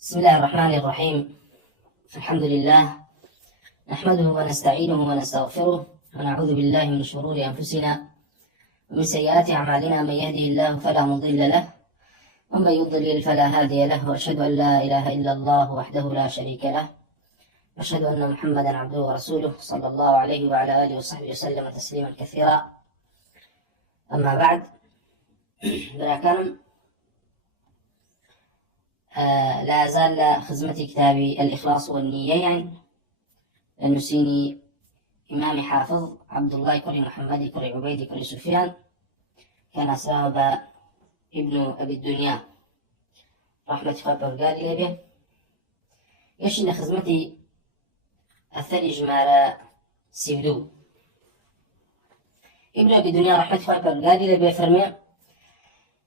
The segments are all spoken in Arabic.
بسم الله الرحمن الرحيم. الحمد لله نحمده ونستعينه ونستغفره ونعوذ بالله من شرور أنفسنا ومن سيئات أعمالنا. من يهده الله فلا مضل له ومن يضلل فلا هادي له، وأشهد أن لا إله إلا الله وحده لا شريك له، وأشهد أن محمدا عبده ورسوله صلى الله عليه وعلى آله وصحبه وسلم تسليما كثيرا. أما بعد، براكم لا زال خزمتي كتابي الإخلاص والنية، يعني النسيني إمام حافظ عبد الله كري محمد كري عبيد كري سفيان كان سبب ابن أبي الدنيا رحمة خبر قال لي يشن خزمتي الثلج مارا سيبدو ابن أبي الدنيا رحمة خبر قال لي فرمي: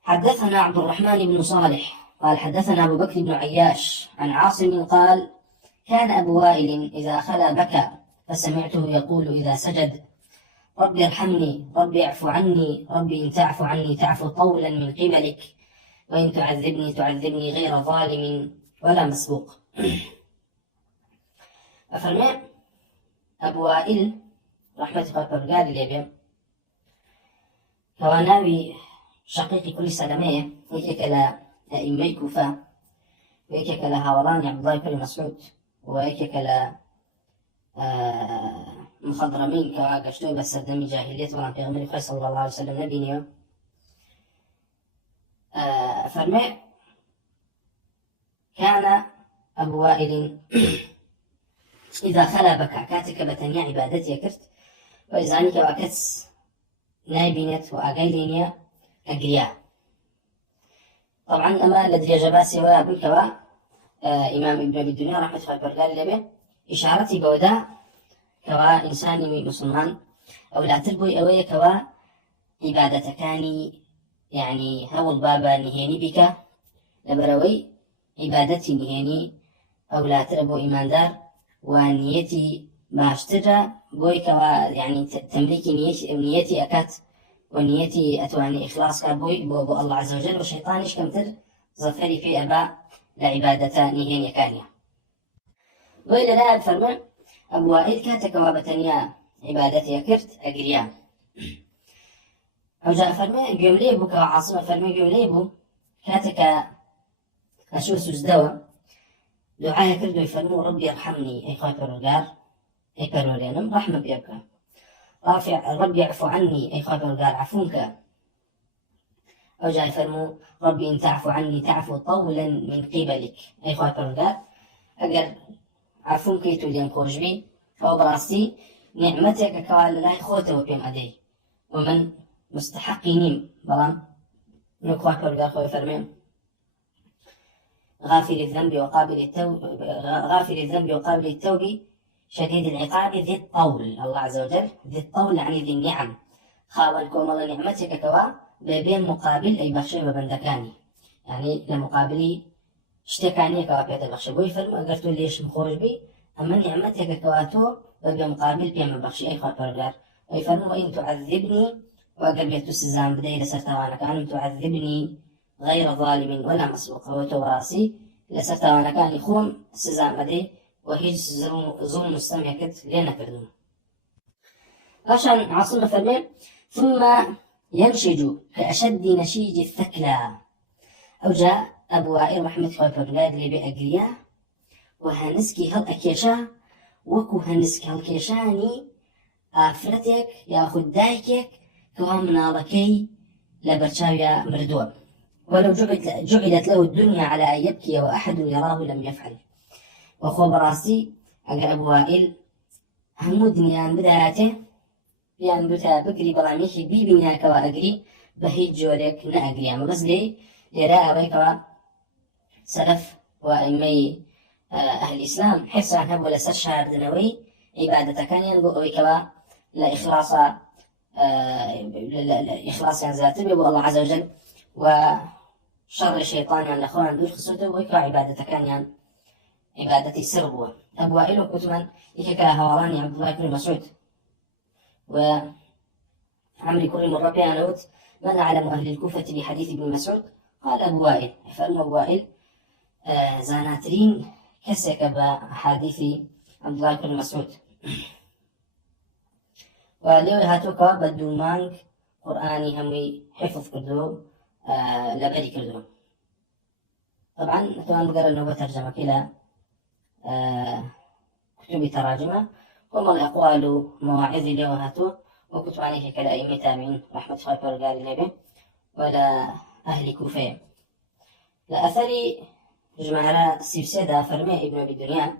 حدثنا عبد الرحمن بن صالح قال حدثنا أبو بكر بن عياش عن عاصم قال: كان أبو وائل إذا خلا بكى، فسمعته يقول إذا سجد: ربي ارحمني، ربي اعف عني، ربي إن تعف عني تعف طولا من قبلك، وإن تعذبني تعذبني غير ظالم ولا مسبوق. أفرمي أبو وائل رحمة الله قال لي كواناوي شقيقي كل سلامية يكلا أئمي كوفة ويكلا هاولان عبد الله بن مسعود ويكلا مخضرمين كواقشتو بس دمي جاهلية وران بيغمري صلى الله عليه وسلم نبينيو. فرمي كان أبو وائل إذا خلا بكى كاتك بتنيا عبادتي كرت، وإذا أنك وأكتس نايبينت وأقايلينيا أقريا. طبعا أما الذي جباسي وابنكوا إمام ابن أبي الدنيا رحمة الله قال لي إشارتي بودا كوا إنساني مسلمان أو لا تربوي أوي كوا عبادتكاني، يعني هول بابا نهيني بك لبروي عبادتي نهيني أو لا تربو إيمان دار ونيتي باشترى بوي كوا، يعني تمليكي نيتي أكات ونيتي أتواني إخلاص كابوي بو الله عز وجل، وشيطانيش كمتر ظفري في أباء لعبادة نهين يكانيا. وإلى لا الفرمان أبو وائل كاتك وابتنيا عبادتي كرت أقريان. أو جاء فرمان قيوم ليبو كعاصمة فرمان قيوم ليبو كاتك أشو سوزدوا دعايا كردو يفرمو: ربي ارحمني أي خاطر الغار أي كرولينم رحمة بيبكى، رافع ربي يعفو عني أي خاطر الغار عفونك. أو جاء فرمو: ربي إن تعفو عني تعفو طولا من قبلك أي خاطر الغار أجر عفونك يتولين خوشبي أو براستي نعمتك كوال لا يخوته وبيم أدي ومن مستحقينيم بلان نكواكر الغار خوي فرمين: غافل الذنب وقابل التوب شديد العقاب ذي الطول. الله عز وجل ذي الطول يعني ذي النعم، خاوان كومل نعمتك كوا بين مقابل أي بخشي وبندكاني، يعني لمقابلي اشتكاني كوا بيت البخشي بوي فرم أقرتو ليش مخوش بي، أما نعمتك كواتو بين مقابل بين بخشي أي خاطر الغار أي فرم: وإن تعذبني وأقر بيتو سزام بدي لسرتوانك أن تعذبني غير ظالم ولا مسبوق، وتو راسي لسرتوانك أن يخون سزام بدي وهيج ظلم مستمع كت لينا كردون. عشان عاصمة فرمين: ثم ينشج كأشد نشيج الثكلى. أو جاء أبو وائل رحمة الله قال لي بأقريا وهنسكي هل أكيشا وكو هنسكي هل كيشاني آفرتك ياخد دايكك كوامنا لكي لبرشاويا مردوب، ولو جعلت له الدنيا على أن يبكي وأحد يراه لم يفعل. وخو براسي أقر أبو وائل همودنيان بداته بيان بوتا بقري بلاميخي بيبينها كوا أقري بهيج جوريك نأقري، أما بس لي لراء بيكوا سلف وإمي أهل الإسلام حفظ عن هبو لسرشار دنوي عبادة كان ينبو ويكوا لا إخلاص يعني ذاته بيبو الله عز وجل، وشر الشيطان يعني لأخوان دوش خسوته ويكوا عبادة كان يعني عبادتي سربوة. أبو وائل وكتمان يكلا هواراني عبد الله بن مسعود وعمري كل مرة بيانوت: من أعلم أهل الكوفة بحديث ابن مسعود؟ قال أبو وائل. فأما أبو وائل زاناترين كسك بحديث عبد الله بن مسعود ولو هاتوكا بدو مانك قرآني همي حفظ كردو لبري كردو. طبعا كمان بقرا انه ترجمة كلا كتب تراجمة وما الأقوال مواعظ لو هاتو وكتب عليه كلائم تابعين رحمة الله قال لبه ولا أهل كوفة لأثري جمعنا سيفسيدا فرمي ابن أبي الدنيا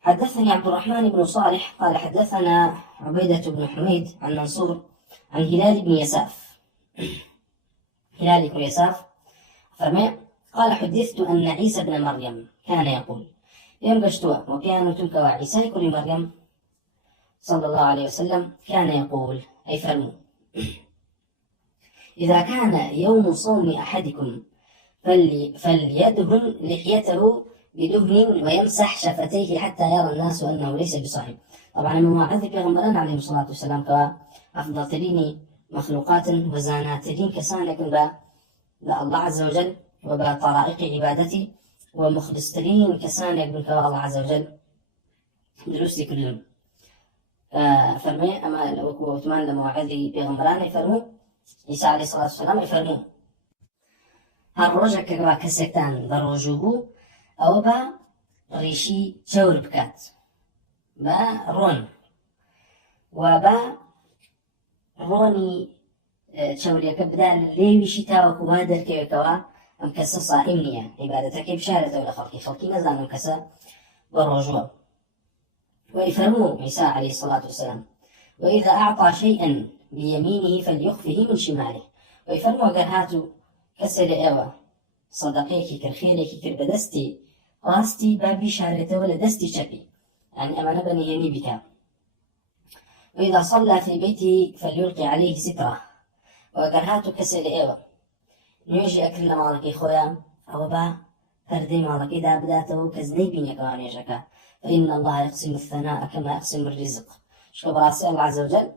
حدثني عبد الرحمن بن صالح قال حدثنا عبيدة بن حميد عن منصور عن هلال بن يساف هلال بن يساف فرمي قال حدثت أن عيسى بن مريم كان يقول يوم قشتوا وكانوا تلك وعيسى كل مريم صلى الله عليه وسلم كان يقول أي فرموا إذا كان يوم صوم أحدكم فليدهن لحيته بدهن ويمسح شفتيه حتى يرى الناس أنه ليس بصاحب. طبعا المواعظ بيغمبران عليه الصلاة والسلام كأفضل تريني مخلوقات وزاناترين كسانك الله عز وجل وبطرائق عبادتي ومخلصترين كسانك من الله عز وجل دروسي كلهم. فرمي أما لو كنتمان لمواعظي بيغمبران يفرموا عيسى عليه الصلاة والسلام يفرموا هالروجة كبا كسكتان بروجوبو أو با ريشي شور بكات با رون وبا روني شوري كبدال ليوي شتاوك وهادر كيوكوا أم كسا صائمنيا عبادتك بشارة ولا خلقي نزان أم كسا بروجوا ويفرموا عيسى عليه الصلاة والسلام وإذا أعطى شيئا بيمينه فليخفه من شماله ويفرموا قرهاتو كسر إيوة صدقيكي كرخيريكي كربدستي راستي بابي شارته ولا دستي شبي يعني أما نبني يني بك. وإذا صلى في بيته فليلقي عليه سترة وقرهاتو كسر إيوة نيجي أكل مالكي خويا أو با فردي مالكي دابداته كزني بينك وانيجك فإن الله يقسم الثناء كما يقسم الرزق شكو براسي الله عز وجل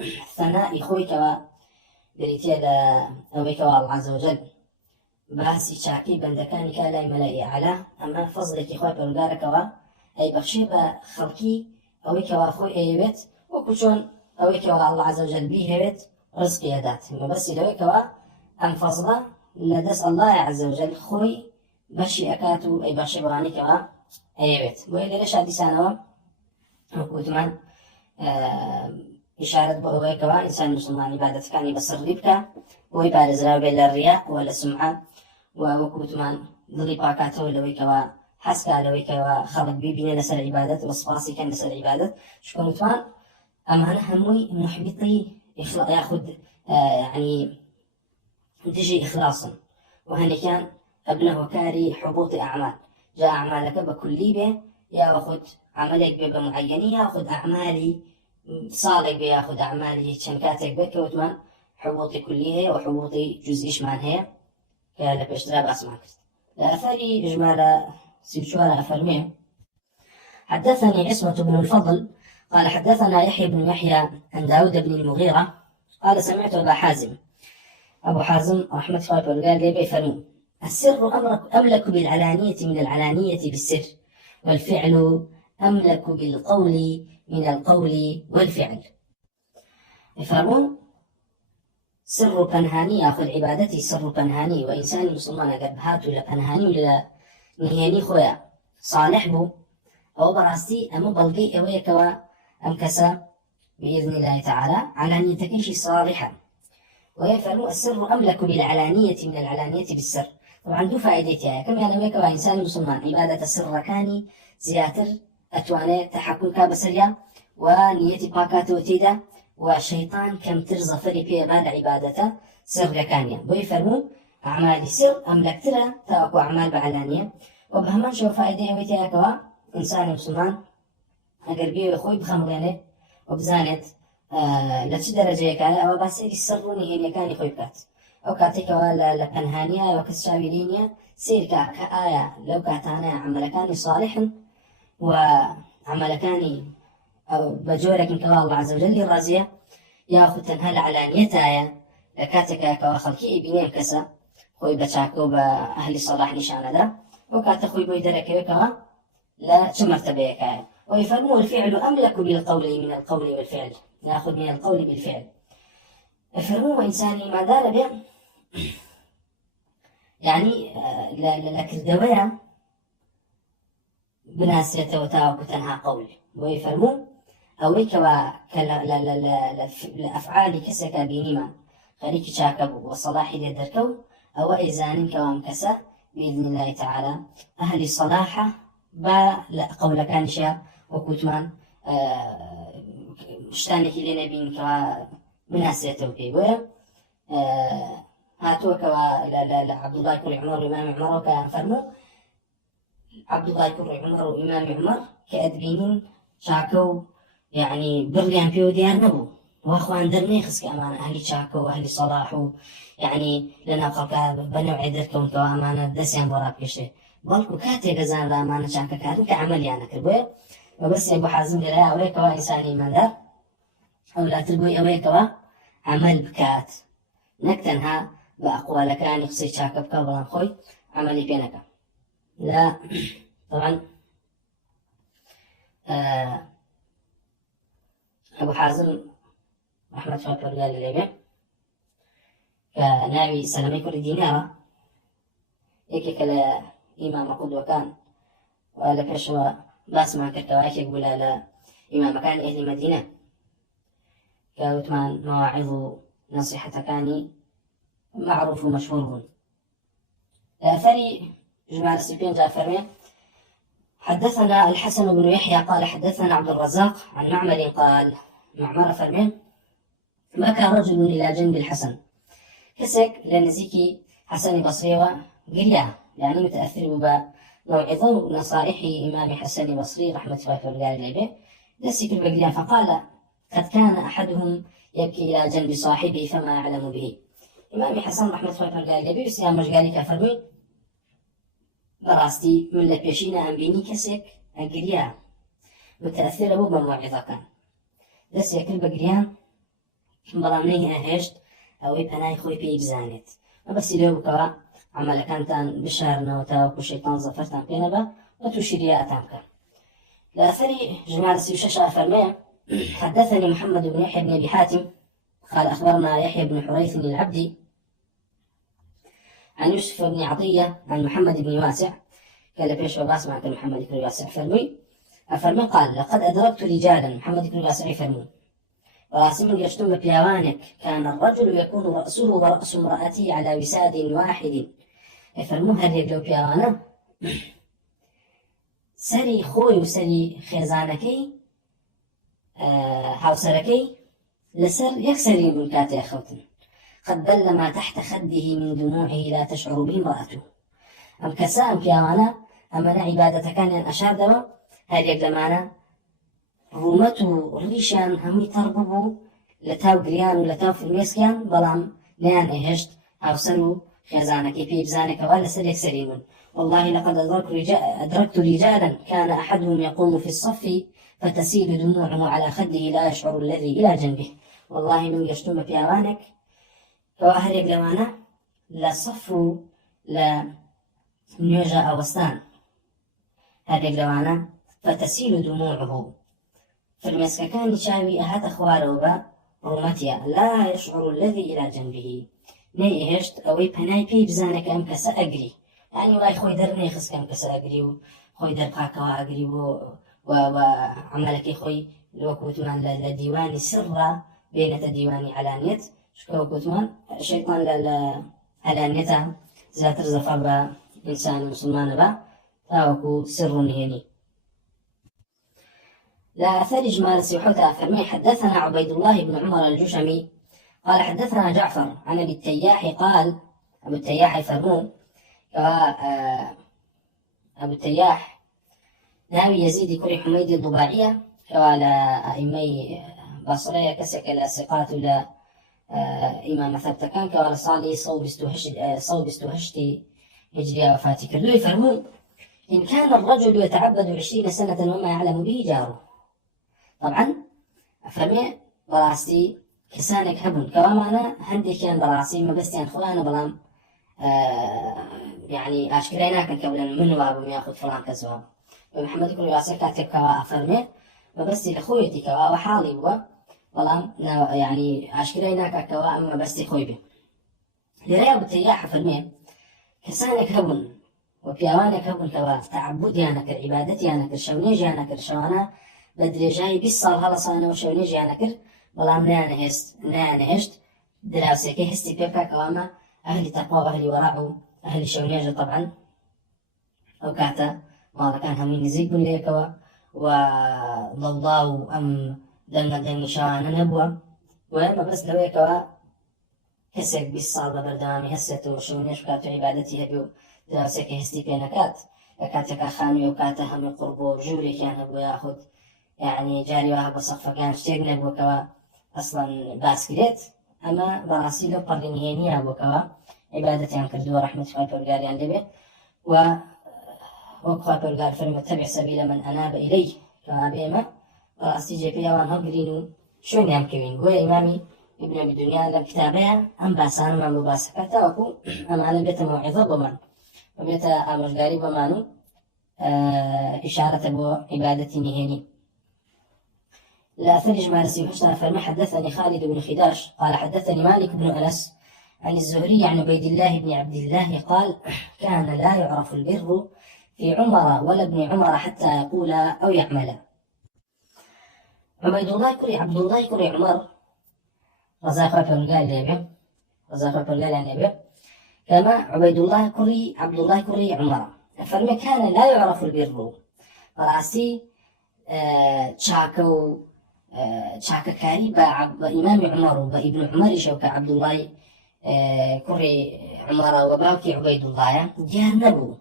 الثناء خويك بريتيا أويك الله عز وجل باسي شاكي بندكاني كالاي ملائي على أما فضلك خوي برقارك أي بخشي بخلقي أويك وأخوي أيبت وكشون أويك الله عز وجل بيه هبت رزقي أدات بس لويك أم فضله لدس الله عز وجل خوي بشي أكاتو أي بخشي برانيك أيبت وإلا ليش هادي سانوا وكوتمان إشارة بأويكوا إنسان مسلمان عبادة كان بسر ربك ويبارز له بين الرياء ولا سمعة وكوتمان ضلي باكاته لويكوا حسكا لويكوا خلق بيبين لسر عبادة وصفاسي كان لسر عبادة شكوتمان أما أنا هموي محبطي ياخد يعني تجي إخلاصا وهني كان ابنه كاري حبوط أعمال جاء أعمالك بكلي به ياخد عملك بمعينية ياخد أعمالي صالح بياخد أعماله شنكاتك بك وثمان حبوطي كلية وحبوطي جزئيش معناها كلا باشتراب أسمعك لأثري إجمال سيبشوارا أفرميه حدثني عصمة بن الفضل قال حدثنا يحيى بن يحيى عن داود بن المغيرة قال سمعت أبا حازم أبو حازم رحمة الله قال لي بيفرمون السر أملك بالعلانية من العلانية بالسر والفعل أملك بالقول من القول والفعل. يفهمون سر بنهاني ياخذ عبادتي سر بنهاني وإنسان مسلمان قد هاتو لبنهاني ولا نهياني خويا صالح بو أو براستي أم بلقي أويكوا أم كسا بإذن الله تعالى علانيتك شي صالحا. ويفهمون السر أملك بالعلانية من العلانية بالسر. طبعا دو فائدتها كم يعني أويكوا إنسان مسلمان عبادة السر كاني زياتر أتواني تحكم كابسريا ونيتي باكاتو تيدا والشيطان كم ترزى فري في بعد عبادته سر كانيا ويفرمو أعمال سر أملك ترى تاكو أعمال بعلانية وبهمان شو فائدة ويتيا كوا إنسان مسلمان أقربيه ويخوي بخمرينه وبزانت لتش درجة كان أو بس يسروني هني كان يخوي بكات أو كاتيك ولا لبنهانية وكسشاويلينيا سير كآية لو كاتانا عملكاني صالحا وعملكاني أو بجورك إن كوا الله عز وجل الرازية ياخذ تنهال علانيتها لكاتك كوا خلقي بينين كسا خوي بتشاكو بأهل الصلاح نشان هذا وكات خوي بيدرك كما لا مرتبة كاية ويفرموا الفعل أملك بالقول من القول والفعل نأخذ من القول بالفعل يفرموا إنساني ما دار به يعني لكردوية بناسيته وتاوك تنها قول ويفرموا أويك لأفعال كسك بينما خليك شاكب وصلاح لدركو أو إيزان كوام كسا بإذن الله تعالى أهل الصلاحة قول كان شيء وكتمان مشتانك لنبين كوا مناسيته وكيبويا هاتوا كوا عبد الله كري عمر وإمام عمر وكان فرمو عبد الله كري عمر وإمام عمر كأدبينين شاكو يعني برليان بيو ديار نبو واخوان درني خسك أمانة أهل شاكو وأهل صلاح يعني لنا خلقها بنوع دركم كوا أمانة دسيان براب كشي بلکو کاتی گزان را مانه چاکه کارو که عملیانه کربوی و بس ابو حازم لرای اوی کوا انسانی من در او لا تربوی اوی کوا عمل بکات نکتنها بأقوال كان يقصي چاکه بکا بلان خوی عملی بینکا لا طبعا ابو حازم رحمة الله قال لي كناوي سلامي كل دينارة يكي كلا إمام قدوة كان ولا كشوا باس ما كرتواك يقول على إمام كان أهل مدينة كاوتمان مواعظ نصيحة كاني معروف ومشهور ثاني جمال السبين جعفرين حدثنا الحسن بن يحيى قال حدثنا عبد الرزاق عن معمر قال معمر فرمين بكى رجل إلى جنب الحسن كسك لنزيكي حسن بصري وقريا يعني متأثر بموعظة ونصائح إمام حسن بصري رحمة الله عليه دسك البقريان فقال قد كان أحدهم يبكي إلى جنب صاحبه فما أعلم به إمام حسن رحمة الله عليه وسلم رجالي كفرمي براستي من لبيشينا أم بيني كسك أقريا متأثر بموعظة كان دسك البقريان بلامنيه أهشت أو يبناي خوي بيبزانت وبس لو بكوا عمل كانتان بشار نوتا وكشيطان زفرتان بينبا وتشيريا أتامك لأثري جمال السيوشاشا فرمي حدثني محمد بن يحيى بن أبي حاتم قال أخبرنا يحيى بن حريث العبدي عن يوسف بن عطية عن محمد بن واسع قال بيش وباس معك محمد بن واسع فرمي قال لقد أدركت رجالا محمد بن واسع فرمي وراسم يشتم بيوانك كان الرجل يكون رأسه ورأس امرأته على وساد واحد فرمو هل يبلو بيوانا سري خوي وسري خيزانكي هاوسركي لسر يكسري من كاتي أخوتن قد بل ما تحت خده من دموعه لا تشعر به امرأته أم كساء بيوانا أمنا عبادة كان أشار دوا هل يقلمانا رومته ريشان همي ترببو لتاو قريان ولتاو فرميسكيان بلام نيان إهشت هاوسرو خيزانكي بيبزانك ولا سريك سريمون والله لقد أدركت رجالا كان أحدهم يقوم في الصف فتسيل دموعه على خده لا يشعر الذي إلى جنبه والله من قشتم بيوانك كواهر يقلوانا لا صفو لا نيوجا أوستان هذا يقلوانا فتسيل دموعه فالمسك كان شاوي أهات أخواره برمتيا لا يشعر الذي إلى جنبه ني إهشت أوي بناي بي بزانك أم كسا أجري يعني واي خوي درني خسك أم كسا أجري وخوي در قاكوا أجري وعملك خوي لو كوتمان لديواني سرة بين الديواني علانية شكو كوتمان شيطان علانية ذات رزفة بإنسان مسلمان با تاوكو سر هني لا أثر جمال سيحوتا فرمي حدثنا عبيد الله بن عمر الجشمي قال حدثنا جعفر عن أبي التياح قال أبو التياح فرمو أبو التياح ناوي يزيد كري حميد الضباعية قال أئمي بصرية كسك الأسقات إلى إمام ثبت كان قال صالي صوب استهشتي هجريا وفاتك اللي فرمو إن كان الرجل يتعبد 20 سنة وما يعلم به جاره طبعا فرمي براسي كسانك هبن كوامانا هندي كان براسي ما بس يعني خوانا بلام يعني أشكرينا كولا من واب ياخذ فلان كزواب محمد كل ياسر كاتب كوا أفرمي وبس لخويتي كوا وحالي بوا والله يعني أشكرينا كوا أما بس خوي به لريا بتياح فرمي كسانك هبن وبيوانك هبن كوا تعبد يانك عبادتي يانك شونيج يانك شوانا بدري جاي بالصال هلا صانا وشونيج يانك والله نانهشت دراسيكي هستي بيبكا كواما أهل تقوى وأهل ورع أهل شونيج طبعا أو كاتا ما كان همين زيق من ليكوا وضوضاو أم دم شوانا نبوة وما بس لويكوا هسك بالصال بردامي هسيتو شونيج كاتو عبادتي هبيو دراسيكي هستي بينكات كاتك خاني وكاتا هم قربو جوري كان هبو ياخد يعني جاري وهب وصفة كان شتيق نبوة كوا أصلا باسكريت أما براسي لو قرن هيني أبوكوا عبادتي عن كردو رحمة خاي برقاري عن لبه وخاي برقار فرم اتبع سبيل من أناب إليه فأبيما براسي جيبيا وان هقرينو شون يام كوين قوي إمامي ابن أبي الدنيا لم كتابها أم باسان ما مباسكتا وكو أم على بيت موعظة بمان وبيت أمشقاري بمانو إشارة بو عبادتي نهيني لا أثر إجمال سيحسن فرما حدثني خالد بن خداش قال حدثني مالك بن أنس عن الزهري عن عبيد الله بن عبد الله قال كان لا يعرف البر في عمر ولا ابن عمر حتى يقول أو يعمل عبيد الله كري عبد الله كري عمر رزاق فرقال ليبه رزاق فرقال ليبه كما عبيد الله كري عبد الله كري عمر فرما كان لا يعرف البر رأسي تشاكو شاككاري بإمام عمر وبابن عمر شوك عبد الله كري عمر وباوكي عبيد الله ديار نبو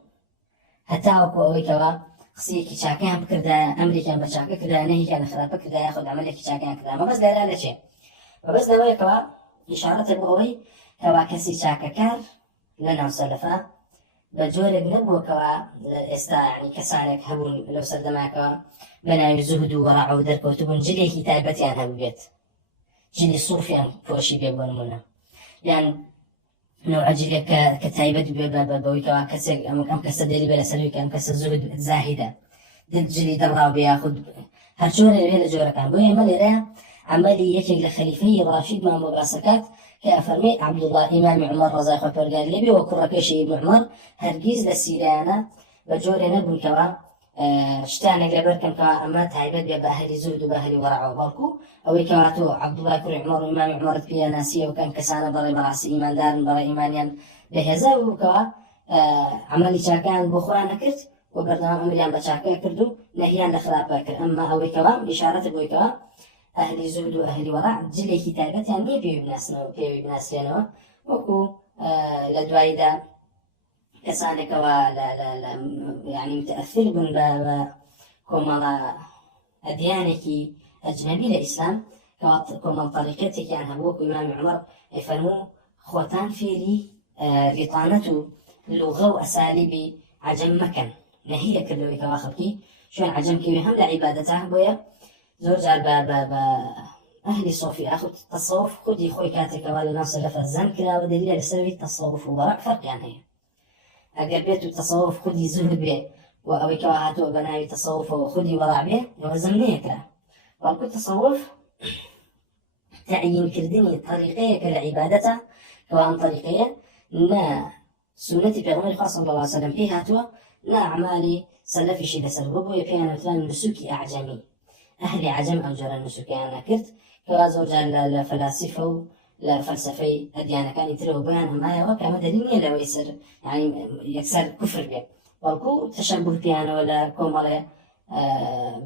حتى وكو أويكوا خصيكي شاكيان بكردا أمريكا بشاكا كردا نهي كان خرابا كردا ياخد عملك شاكيان كردا ما بس لا شيء وبس لويكوا إشارة بأوي كوا كسي شاككار لنا وسلفا بجورك نبو كوا استا يعني كسانك هبون لو سردماكوا بناوي زهد ورع ودرك وتبون جلي كتابتي عن هبوبيت جلي صوفيان فوشي بيبون منا يعني نوع جلي كتايبت بوي كوا كسر أم كسر دليل بلا سلوك أم كسر زهد زاهدة دل جلي دراو بياخد هالشورة اللي بيلا جورة كان بوي عملي رأي عملي يكي لخليفي راشد مع مباسكات كأفرمي عبد الله إمام عمر رزاق وبرقال لبي وكركشي ابن عمر هرقيز لسيرانا بجورة نبوي كوا شتانك لبركن كوا أما تايبت بأهل زهد وبأهل ورع وبركو أو كواتو عبد الله كري عمر وإمام عمر بيا ناسية وكان كسانة بري براس إيمان دار بري إيمانيا بهذا وكوا عملي شاكان بخوران كرت وبرنامج أمريان بشاكا كردو نهيان لخراب باكر أما أو كوا إشارة بوي كوا أهل زهد وأهل ورع جلي كتابت يعني بيو بناسنا وكو لدوايدا كسانك لا يعني متأثر بن كمال أديانك أجنبي للإسلام كمال طريقتك يعني هبوك إمام عمر يفهموا خوتان فيري رطانته لغة وأساليب عجم مكان نهي كله كواخبكي شون عجم كي هم لعبادته بويا زوجار أهل صوفي أخذ تصوف خدي خوي كاتك والناس لفظان كلا ودليل لسبب التصوف وبرق فرق يعني أجر بيت التصوف خدي زهد به وأوي كواهاتو بناوي تصوف وخدي ورع به وزمنيه كلا وأكو التصوف تعيين كردني طريقية كالعبادة كوان طريقية نا سنتي بغمر خاصة صلى الله عليه وسلم فيها تو نا أعمالي سلفي شي لسلبه يبيان مثلا نسوكي أعجمي أهل عجم أنجر النسوكي أنا كرت كوازو جال لفلاسفة لفلسفي أديانا كان يتروا بيان ما وكما دليل لو يسر يعني يكسر كفر به والكو تشبه بيانا ولا كومالي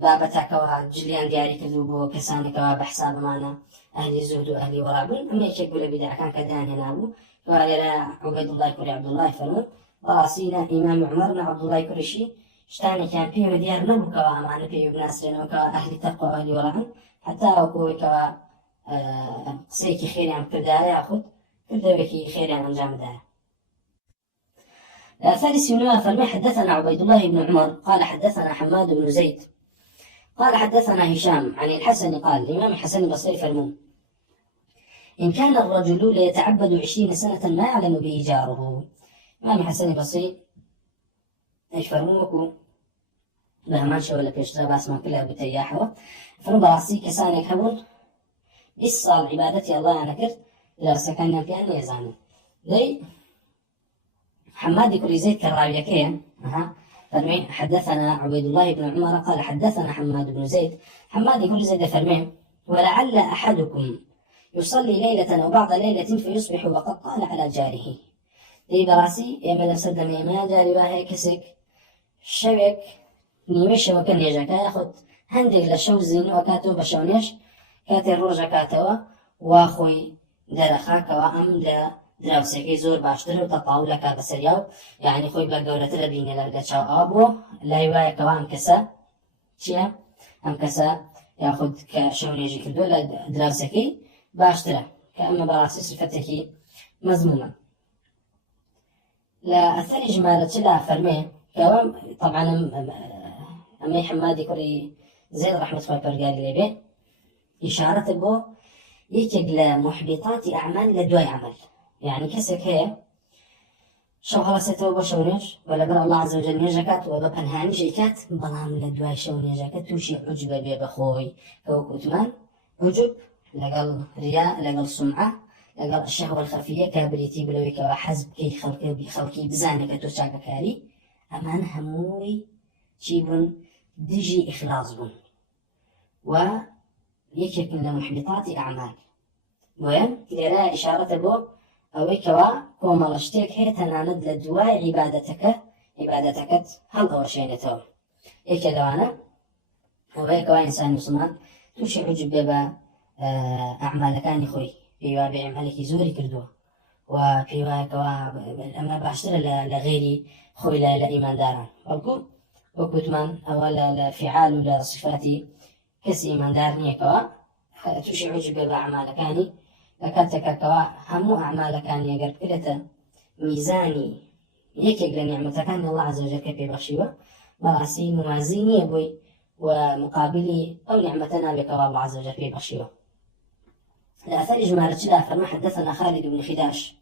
بابتا كوا جليان دياري كذوبو كساني كوا بحساب معنا أهل زهد وأهل ورابون أما يشكل بدع كان كدان هنابو وقال عبيد الله كوري عبد الله فرمون وراسينا إمام عمر عبد الله كوريشي شتاني كان فيه وديار نبو كوا معنا فيه بناسرين وكوا أهل تقوى وأهل ورابون حتى وكوي كوا قصيكي خيري عن كردايا ياخد كردايكي خيري عن جامدايا ثالث يونان فرمي حدثنا عبيد الله بن عمر قال حدثنا حماد بن زيد قال حدثنا هشام عن الحسن قال الإمام الحسن البصري فرمون إن كان الرجل ليتعبد 20 سنة ما يعلم به جاره إمام حسن بصري إيش فرموكو لهمان شو ولا بيشترى بس ما كلها بتياحه فرم براسي كسانك هبون إصال عبادتي الله أنا كرت لا سكننا في أن يزاني لي حماد كل زيد كالراوية كيان فرمي حدثنا عبيد الله بن عمر قال حدثنا حماد بن زيد حماد كل زيد فرمي ولعل أحدكم يصلي ليلة أو بعض ليلة فيصبح وقد طال على جاره دي براسي يا من سدمي ما جاري وهي كسك شبك نيمش وكان يجاك ياخد هندق لشوزين وكاتو بشونيش كاتي الروجا كاتوا واخوي درخاك وأم دا دراوسێکی زۆر باشتر و تەپاولەکە بەسەریا و یعنی خۆی بە گەورەترە بینێ لەرگە چاو ئاوا بۆ لای وایەکەوە ئەم کەسە چییە؟ ئەم کەسە یاخود کە شەونێژی کردووە لە دراوسەکەی باشترە کە ئەمە بەڕاستی صفەتێکی مەزمومە. لە ئەثەری ژمارە چلا فەرمێ کەوە طبعاً ئەمەی حەمادی کوڕی زێد ڕەحمەت خۆی پەروەردگاری لێ بێ ئیشارەتە بۆ یەکێک لە محبطاتی ئەعمال لە دوای عەمەل يعني كسك هي شو هەڵەسێتەوە بۆ شەونێژ و لەبەر الله عز وجل نوێژەکات و بە پەنهانی ژەیکات بەڵام لە دوای شەونێژەکە تووشی عوجبە بێ بەخۆی کەوە کوتمان عوجب لەگەڵ ریا لەگەڵ سومعە لەگەڵ الشهوة الخەفیە کە بریتی بلەوەی حەزب بکەی خەڵکی بزانێت کە تۆ چاکەکاری ئەمان هەمووی چی بوون دژی ئیخلاص بوون و یەکێک لە محبطاتی ئەعمال وێن لێرە ئیشارەتە بۆ ئەوەی کەوا کۆمەڵە شتێک هەیە تەنانەت لە دوای عیبادەتەکەت هەڵئەوەشێنێتەوە یەکێ لەوانە ئەوەیە کەوا ئینسانی موسڵمان تووشی عوجب بێ بە ئەعمالەکانی خۆی پێی وا بێ عەمەلێکی زۆری کردووە و پێی وایە کەوا ئەمە باشترە لە غێری خۆی لە ئیمانداران بەڵکو وەکوتمان ئەوە لە فیعال و لە صفاتی کەسی ئیماندار نییەکەوە تووشی عوجب بێ بە ئەعمالەکانی لكاتكاكوا همو أعمال كان يقرب كلتا ميزاني يكيق لنعمتكان الله عز وجل كبير بخشيوة براسي موازيني أبوي ومقابلي أو نعمتنا بك الله عز وجل كبير بخشيوة لأثر إجمالة شلا فما حدثنا خالد بن خداش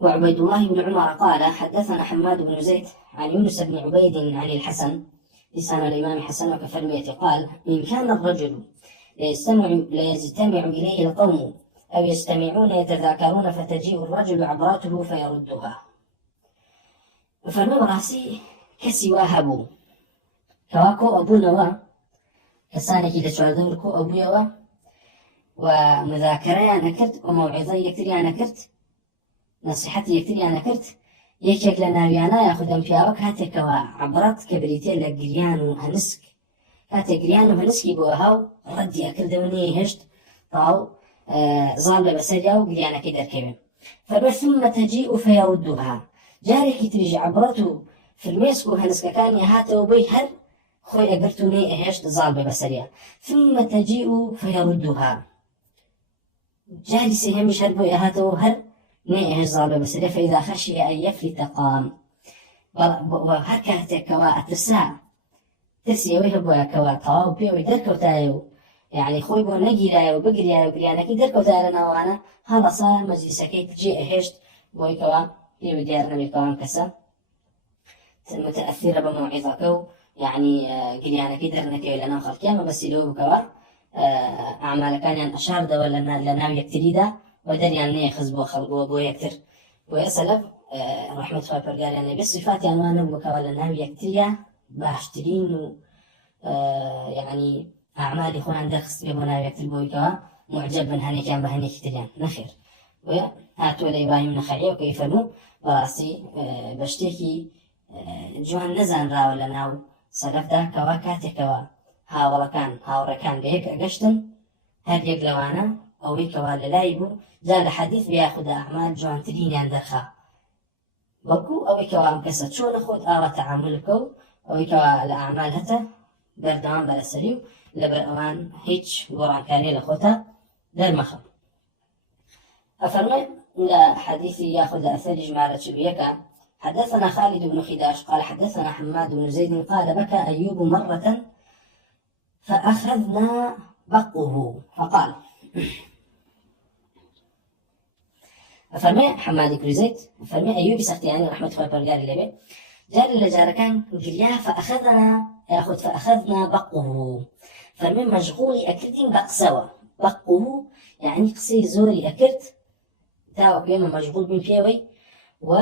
وعبيد الله بن عمر قال حدثنا حماد بن زيد عن يونس بن عبيد عن الحسن لسان الإمام حسن وكفرمية قال إن كان الرجل ليجتمع إليه القوم أو يستمعون يتذاكرون فتجيء الرجل عبراته فيردها فما براسي كسوا هبو كواكو أبو نوا كسانك إذا شعردور كو أبو يوا ومذاكرة أنا كرت وموعظة يكتري أنا كرت نصيحتي يكتري أنا كرت يكيك لناويانا ياخدم فيها وكاتك عبرات كبريتين لقريان وهنسك كاتك قريان وهنسكي بوهاو ردي أكردوني هشت طاو ظالة بسرية وقريانا كده كبير فبثم تجيء فيردها جارك ترجع عبرته في الميسكو هنسك كان يهاته وبي هر خوي أقرتوني إهشت ظالة بسرية ثم تجيء فيردها جاري سيهمش هر بوي أهاته وهر ني إهش ظالة بسرية فإذا خشي أن يفلت قام وهكذا كوا أترساع ترسي ويه بويا كوا طاو بيو يدركو تايو يعني خوي بو نجيلا وبقريا وقريانا كي دركو تايلنا وانا هذا صار مجلسكي تجي إهشت بوي كوا بيو ديارنا بكوان كسا متأثرة بموعظكو يعني قريانا كي درنا كي لنا خلقيا بس يلو بكوا أعمال كان أشار دا ولا لناو يكتريدا ودريان نيخز بو خلقو بو يكتر ويسلف رحمة الله قال يعني بالصفات عنوان بكوا لناو يكتريا باشترين يعني أعمال إخوان دخس بمنا يكتب بويكوا معجب من هني كان بهني كتريان نخير وهاتوا لإبراهيم نخعي وكيف نو براسي بشتكي جوان نزان راو لناو سلف دا كوا كاتكوا هاوركان بيك أقشتن هاد يقلوانا أو يكوا للايبو جال حديث بياخد أعمال جوان ترين يندرخا وكو أو يكوا أمكسد شو نخود آوة تعاملكو أو يكوا الأعمال هتا بردوان بلسريو لبرأوان هيتش قرآن كاني لخوتا للمخب أفرمي لحديثي ياخذ أثر جمالة شبيكا حدثنا خالد بن خداش قال حدثنا حماد بن زيد قال بكى أيوب مرة فأخذنا بقه فقال فرمي حمادي كريزيت فرمي أيوب سختياني رحمة الله برقال اللي جار اللي جار كان قريا فأخذنا بقه فرمي مشغولي أكرتين بق سوا بقه يعني قصي زوري أكرت تاو بيما مشغول بين فيوي و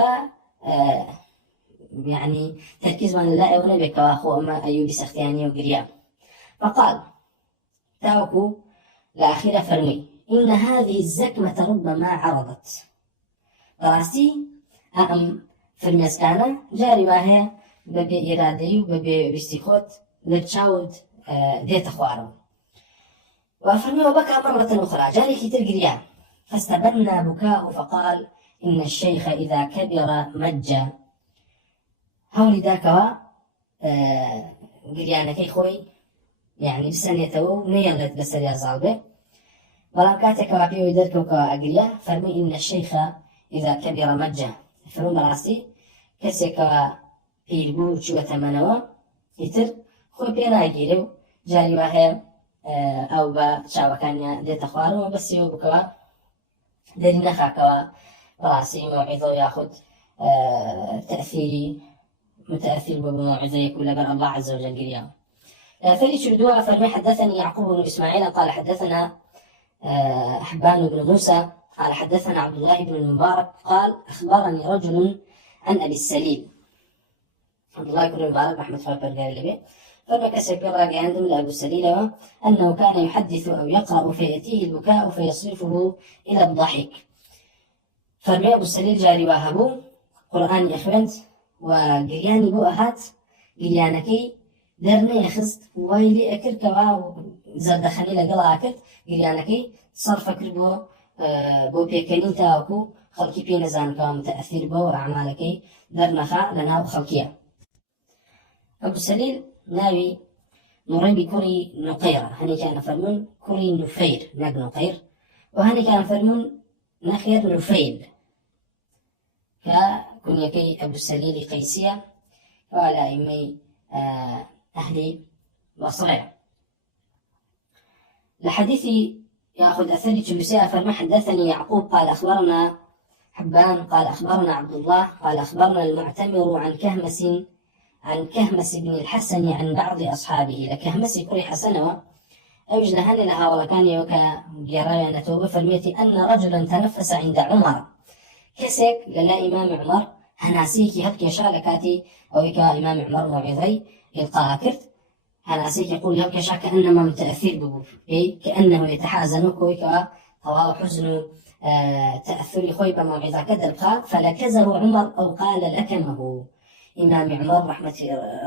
يعني تركيز من الله ونبيك وأخو أما أيوب سختياني وقريا فقال تاوكو لآخرة فرمي إن هذه الزكمة ربما عرضت راسي أم فرمي أسكانا جاري واهي ببي إرادي وببي بستيخوت لتشاود ديت أخوارو وفرمي وبكى مرة أخرى جاري كتير قريان فاستبنى بكاء فقال إن الشيخ إذا كبر مجا هولي داكوا قريانك إخوي يعني بسنة يتو نيلت بسريا زالبه ولم كاتك وابي ويدرك وكأقريا فرمي إن الشيخ إذا كبر مجا فرم راسي كسك في البوش وثمنوا يتر خوي بينا يجيرو جاري واهي أو بشاوكانيا ديت أخوارو بس يوبكوا داري نخاكوا براسي موعظة ياخد تأثيري متأثر بموعظة يكون لبن الله عز وجل قريا ثالث شردوها فرمي حدثني يعقوب بن إسماعيل قال حدثنا أحبان بن موسى قال حدثنا عبد الله بن المبارك قال أخبرني رجل عن أبي السليل عبد الله بن المبارك رحمة الله برقال فبكسر قراءة عندهم لأبو السليل أنه كان يحدث أو يقرأ فيأتيه البكاء فيصرفه إلى الضحك فرمي أبو السليل جاري واهبو قرآن أخبرت وقرياني بو أهات قريانكي درني يخست ويلي أكل كوا زاد خليل قلا أكل قريانكي صرف كربو بو بيكنين تاوكو خلقي بين زانكا متأثر بو أعمالكي درنخا لنا خلقيا أبو السليل ناوي نريبي كوري نقيرة هني كان فرمون كوري نفير نق نقير وهني كان فرمون نخير نفيل ككن يكي أبو السليل قيسية وعلى إمي أهلي بصرية لحديثي يأخذ أثري تلساء فرما حدثني يعقوب قال أخبرنا حبان قال أخبرنا عبد الله قال أخبرنا المعتمر عن كهمس بن الحسن عن بعض أصحابه لكهمس كري حسنه أوجد هل لها ولكان يوكا جرايا نتوب فرميتي أن رجلا تنفس عند عمر كسك للا إمام عمر هناسيكي هبكي شالكاتي أو إكا إمام عمر موعظي إلقاء كرت هناسيك يقول هبكي شا كأنما متأثر به كأنه يتحازن كويكا طواه حزن تأثر خويبا موعظة كدرقا فلكزه عمر أو قال لكمه إمام عمر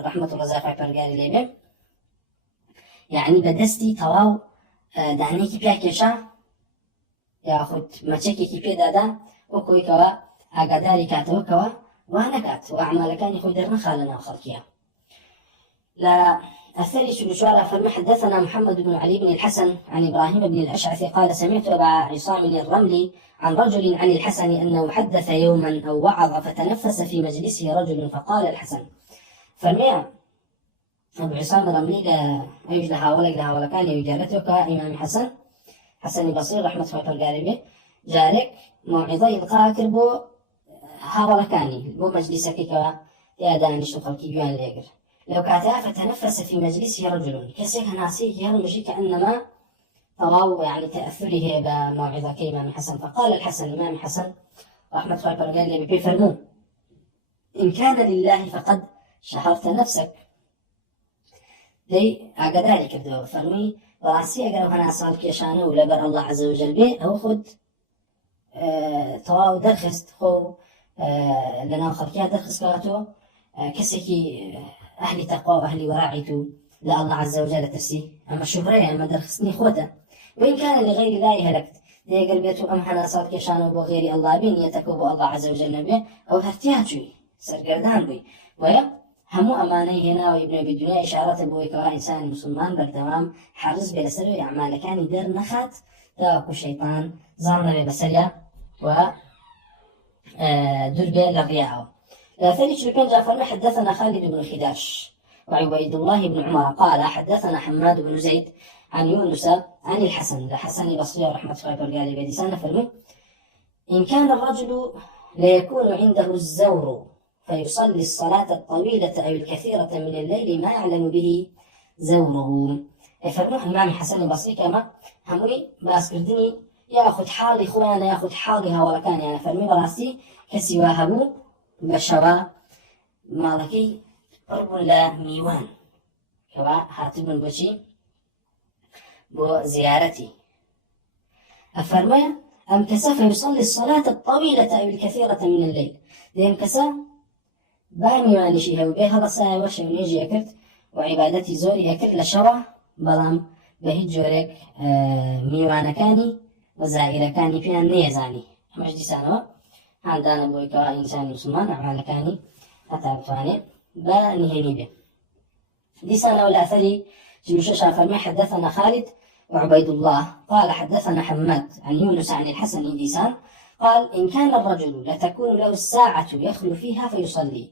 رحمة الله زافع برقالي ليبه يعني بدستي طواو دانيكي بياكي شا ياخد مچكي كي بيدادا وكويكوا أقداري كاتوكوا وانكات وأعمالكان يخوي درنا خالنا وخلقيا لا الثاني شبشوارا فرمي حدثنا محمد بن علي بن الحسن عن إبراهيم بن الأشعث قال سمعت أبا عصام الرملي عن رجل عن الحسن أنه حدث يوما أو وعظ فتنفس في مجلسه رجل فقال الحسن فرمي أبو عصام الرملي لا يوجد لها ولا كان يجالته كإمام حسن بصير رحمة الله قال جارك موعظة يلقاها كربو هاولا كاني بو مجلسك كوا يا دانش خلقي بيان ليقر لو كاتها فتنفس في مجلسه رجل كسيك ناسيه يرمشي كأنما طراو يعني تأثره بموعظة كإمام حسن فقال الحسن إمام حسن رحمة الله قال لي بيفرمون إن كان لله فقد شهرت نفسك لي أقدر كبدو فرمي وراسي أقرأ هنا صار كيشانه ولبر الله عز وجل به أو خد طواو درخست خو لنا خلقيا درخست كاتو كسكي أهلي تقوى وأهلي وراعيتو لا الله عز وجل ترسي أما الشهرية أما درخستني خوته وإن كان لغير الله هلكت دي قلبيتو أم حنا صار كيشانه بغير الله بين يتكوب الله عز وجل به أو هرتياتوي سرقردان بي ويا همو أماني هنا وابن أبي الدنيا إشارة بوي كوا إنسان مسلمان بالتمام حرز بلسري أعمال كان يدير نخات تاكو الشيطان ظلنا ببسريا و دربي للرياء ثاني شركين جعفر حدثنا خالد بن خداش وعبيد الله بن عمر قال حدثنا حماد بن زيد عن يونس عن الحسن بصري رحمة الله قال بديسان فرمي إن كان الرجل ليكون عنده الزور فيصلي الصلاة الطويلة أو الكثيرة من الليل ما يعلم به زوره. فرموح الإمام حسن البصري كما هموي باسكردني ياخذ حالي خوانا ياخذ حالي هاولا كان يعني فرمي براسي كسي واهبو بشوا مالكي قرب لا ميوان كوا هاتبن بوشي بو زيارتي أفرمي أم كسا فيصلي الصلاة الطويلة أو الكثيرة من الليل ديم كسا بامي وانشي هاو بيه هذا ساعة وش يجي أكرت وعبادتي زوري أكرت لشوا بلام بهيج جورك میوانەکانی و زائیرەکانی پێیان نێزانی ئەمەش دیسانەوە هەندانە بۆی کەوا ئینسانی مسلمان ئەعمالەکانی هەتا بتوانێت بە نهێنی بێ. دیسانەوە لە ئەثەری 26 فەرمێ حدثنا خالد وعبيد الله قال حدثنا حماد عن يونس عن الحسن ديسان قال إن كان الرجل لتكون له الساعة يخلو فيها فيصلي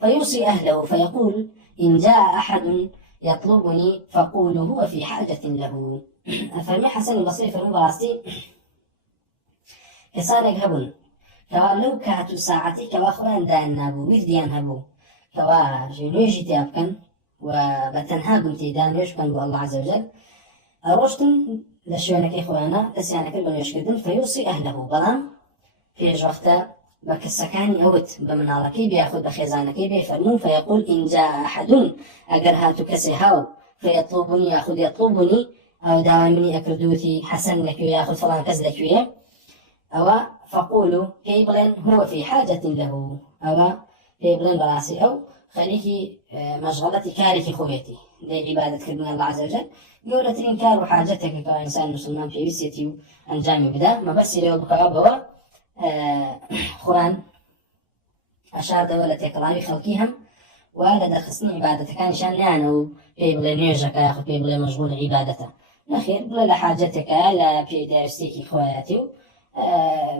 فيوصي أهله فيقول إن جاء أحد يطلبني فقولوا هو في حاجة له. فرمي حسن البصري فرمي براستي كسانك هبون كوا لو كاتو ساعتي كوا خوان دان هبو ويرديان هبو كوا جنويجي تيابكن وبتنها بمتيدان يشكن بو الله عز وجل روشتن لشوانك إخوانا تسيانك البن يشكدن فيوصي أهله بلام في وقتا بكسكاني أوت بمنالكي بياخد بخيزانكي بيفرمون فيقول إن جاء أحد أجر هاتو كسيهاو فيطلبني ياخد يطلبني أو داومني أكردوتي حسن لك وياخد فلان كز لك وياه أو فقولوا كيبلن هو في حاجة له أو كيبلن براسي أو خليكي مشغلتي كاركي خويتي دي عبادتك من الله عز وجل قولت إنكار حاجتك كإنسان مسلمان في وسيتي أنجامي بدا ما بس لو بكعبوا قرآن أشار دولة كلامي خلقيهم ولا دخسني عبادته كان شان لانه بيبغي نيجك ياخذ بيبغي مشغول عبادته الأخير بلا حاجتك لا بيدرسيكي خواتي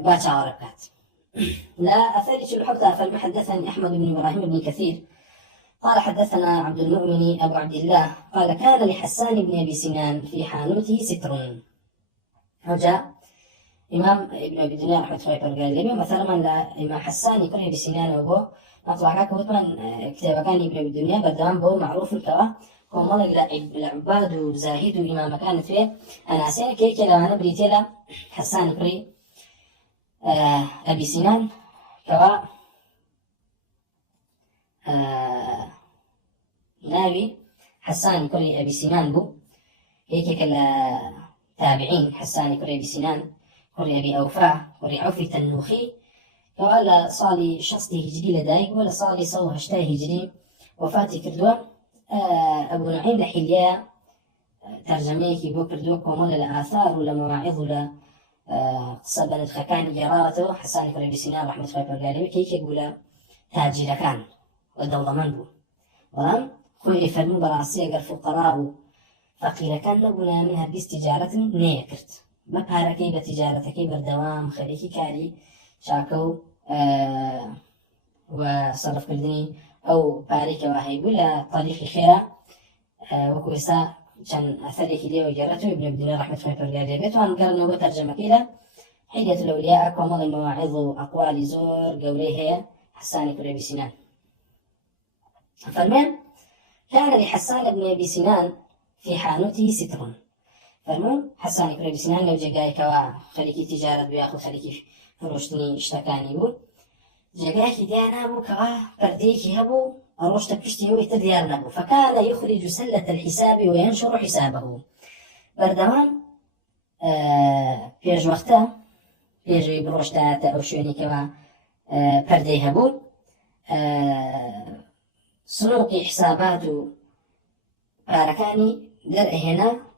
باتا وركات لا أثرت الحقة فالمحدثني أحمد بن إبراهيم بن كثير قال حدثنا عبد المؤمن أبو عبد الله قال كان لحسان بن أبي سنان في حانوته ستر وجاء إمام ابن أبي الدنيا رحمة الله عليه مثلا إمام حسان يكره بسنان وبو أطلع كوتمان كتاب كان ابن أبي الدنيا بدوام بو معروف الكوا كمال العباد وزاهد وإمام كانت فيه أنا أسأل كيك لو أنا بريتيلا حسان يكره أبي سنان كوا ناوي حسان يكره أبي سنان بو هيك كلا تابعين حسان يكره أبي سنان كوري أبي أوفاء كوري عوفي تنوخي ولا صالي شخصي هجري لدايق ولا صالي صو هشتاي هجري وفاتي كردوا أبو نعيم لحليا ترجميكي بو كردوا كومولا لآثار ولا مواعظ ولا قصة بنت خكان جراته حسان كوري بسنان رحمة الله وبركاته كيك يقول تاجر كان والدولة منبو ولم خوي فرمو براسي أقر فقراء فقير كان نبونا منها بيس تجارة نيكرت بەپارەکەی بە تیجارەتەکەی بەردەوام خەریکی کاری شاکە و سەرفکردنی ئەو پارێکەوە هەیبوو لە طەریقی خێرا وەکو ئێستا چەند ئەثەرێکی لێوە گەڕێتەوە ابن عبدالله رحمة الله پەروەردگار لێ بێتوان گەڕنەوە بە تەرجەمەکەی لە حیلية الأولياء کۆمەڵی مەواعظ و ئەقوالی زۆر گەورەی هەیە حسانی کوڕی ئەبی سینان فەرمێن كان لحسان بن أبي سنان في حانوته ستر فرمون حسان كوري بسنان لو جاي كوا خليكي تجارة بياخذ خليكي فروشتني اشتكاني بو جاي ديانا بو كوا برديكي هبو أروشت بشتي هو يتديار نبو فكان يخرج سلة الحساب وينشر حسابه بردوان بيج وقتا بيجي بروشتا أو شوني كوا بردي هبو سنوقي حساباته باركاني درء هنا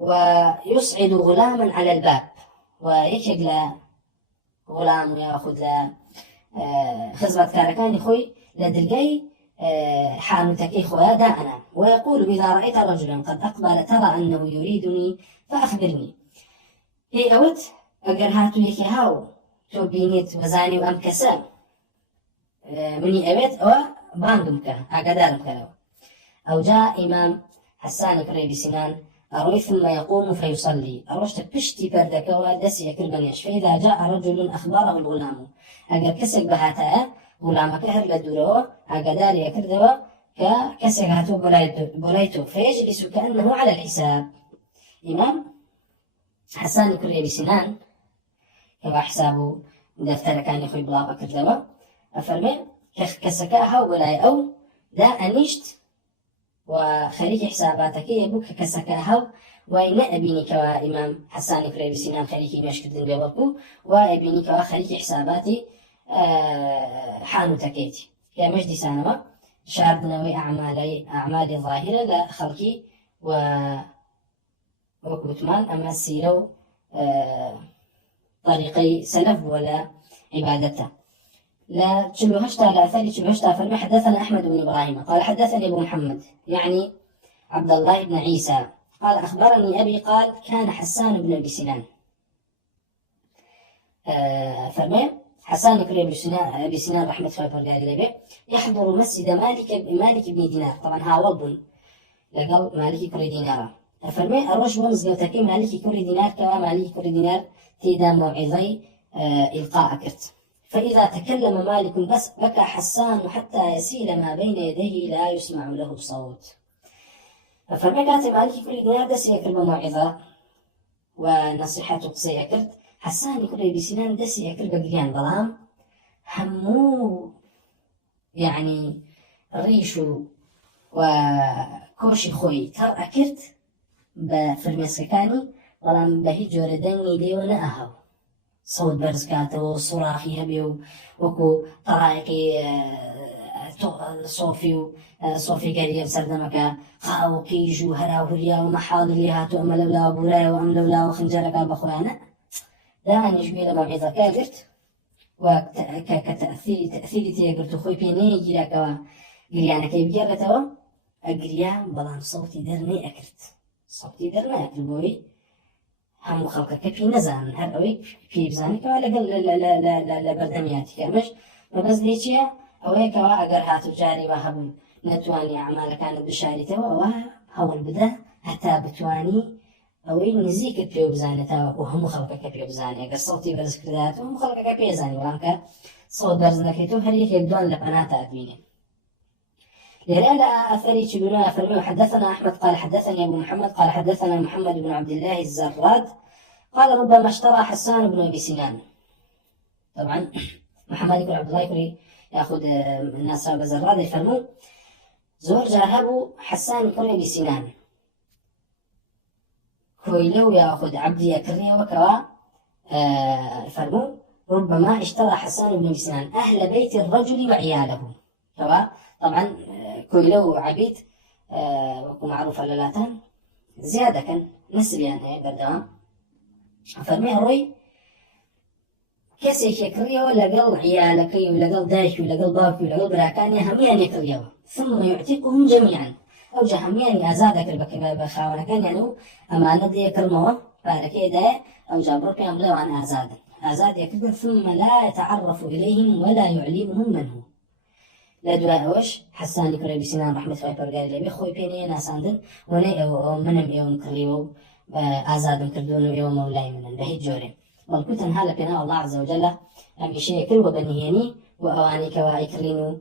ويصعد غلاما على الباب ويكج غلام ويأخذ خزبة كاركاني خوي لدلقي حانوتكي خويا داءنا ويقول إذا رأيت رجلا قد أقبل ترى أنه يريدني فأخبرني هي أوت أقرهاتو يكي هاو تو بينيت وزاني وأم كسام مني أبيت أو باندمك أقدارك لو أو جاء إمام حسان كري بسنان أروي ثم يقوم فيصلي أروشت بشتي بردكوا دسي كربنيش فإذا جاء رجل أخبره الغلام أجر كسك بهاتا غلام كهر لدورو أجدار يكردوا كسك هاتو بولايتو فيجلس كأنه على الحساب. إمام حسان كري بسنان كوا حسابه دفتر كان يخوي بلا كردوا أفرمي كسكاها ولا أو دا أنيشت وخريج حساباتك يبوك كسكاها وإن أبيني كوا إمام حسان كري بسنان خريج مشكدن بيوكو وأبيني كوا خريج حساباتي حانو تكيتي يا مجدي سانوا شاردنا أعمالي ظاهرة لا خلقي وكتمان أما السيرو طريقي سلف ولا عبادته لا تشلوهشتا لا ثاني تشلوهشتا فرمي حدثنا أحمد بن إبراهيم قال حدثني أبو محمد يعني عبد الله بن عيسى قال أخبرني أبي قال كان حسان بن أبي سنان فرمي حسان كريم أبي سنان رحمة الله وبركاته يحضر مسجد مالك بن دينار طبعا هاوب لقل مالك كري دينار فرمي أروش ومزقوتكي مالك كري دينار كوا مالك كري دينار تيدا موعظي إلقاء كرت فإذا تكلم مالك بس بكى حسان حتى يسيل ما بين يديه لا يسمع له صوت. فرمي كاتب مالك كري دينار دس يكرب موعظة ونصيحته قصي كرت حسان كري بسنان دس يكرب قليان ظلام همو يعني ريشو وكوشي خوي تر أكرت بفرميسكاني ظلام بهي جوردني ليونا أهو صوت برزكاته صراخي هبيو وكو طرائقي صوفي قريب سردمك خاو كيجو هراو هريا ومحاضر ليهاتو أما لولا وبولاي وأم لولا وخنجرك بخوانا داني جبيل موعظة كاقرت وكتأثيري تيقرت خوي بيني جيراك وقريانا كي بجرتوا أقريان بلان صوتي درني أكرت صوتي درني أكرت بوي هم خلقك في نزان هر أوي في بزانك ولا قل لا بردمياتك مش ما بس ليشيا أوي كوا أجر هاتو جاري وهم نتواني أعمال كانت بشارته وهو البدء حتى بتواني أوي نزيك في بزانته وهم خلقك في بزاني أجر صوتي برز كذات وهم خلقك في بزاني ولانك صوت برز نكيتو هريك يبدون لقناة أدمينه لأن أثري تبنا فرمي حدثنا أحمد قال حدثني أبو محمد قال حدثنا محمد بن عبد الله الزراد قال ربما اشترى حسان بن أبي سنان. طبعا محمد بن عبد الله يقول يأخذ الناس أبو زراد يفرموا زور جاهبوا حسان بن أبي سنان كويلو يأخذ عبدي أكري وكوا فرموا ربما اشترى حسان بن أبي سنان أهل بيت الرجل وعياله كوا طبعا كويلو عبيد ومعروف اللاتان زيادة كان نسبي يعني بردوام فرميه روي كسي يكريه لقل عيالك ولقل دايش ولقل باك ولقل براكاني هميان يكريه ثم يعتقهم جميعا أو جهميان أزادك البكباب خاونا كان يعني أمانة دي يكرموه فاركيدا أو جابرك يملوا عن أزاد يكريه ثم لا يتعرف إليهم ولا يعلمهم من هو لا دواء حسان كري بسنان رحمة الله وبركاته لي بخوي بيني ناساندن وني أو منم يوم كريو آزاد كردون يوم مولاي من بهي جوري والكتن هلا بنا الله عز وجل أم شيء كل وبنيهني وأواني كواي كرينو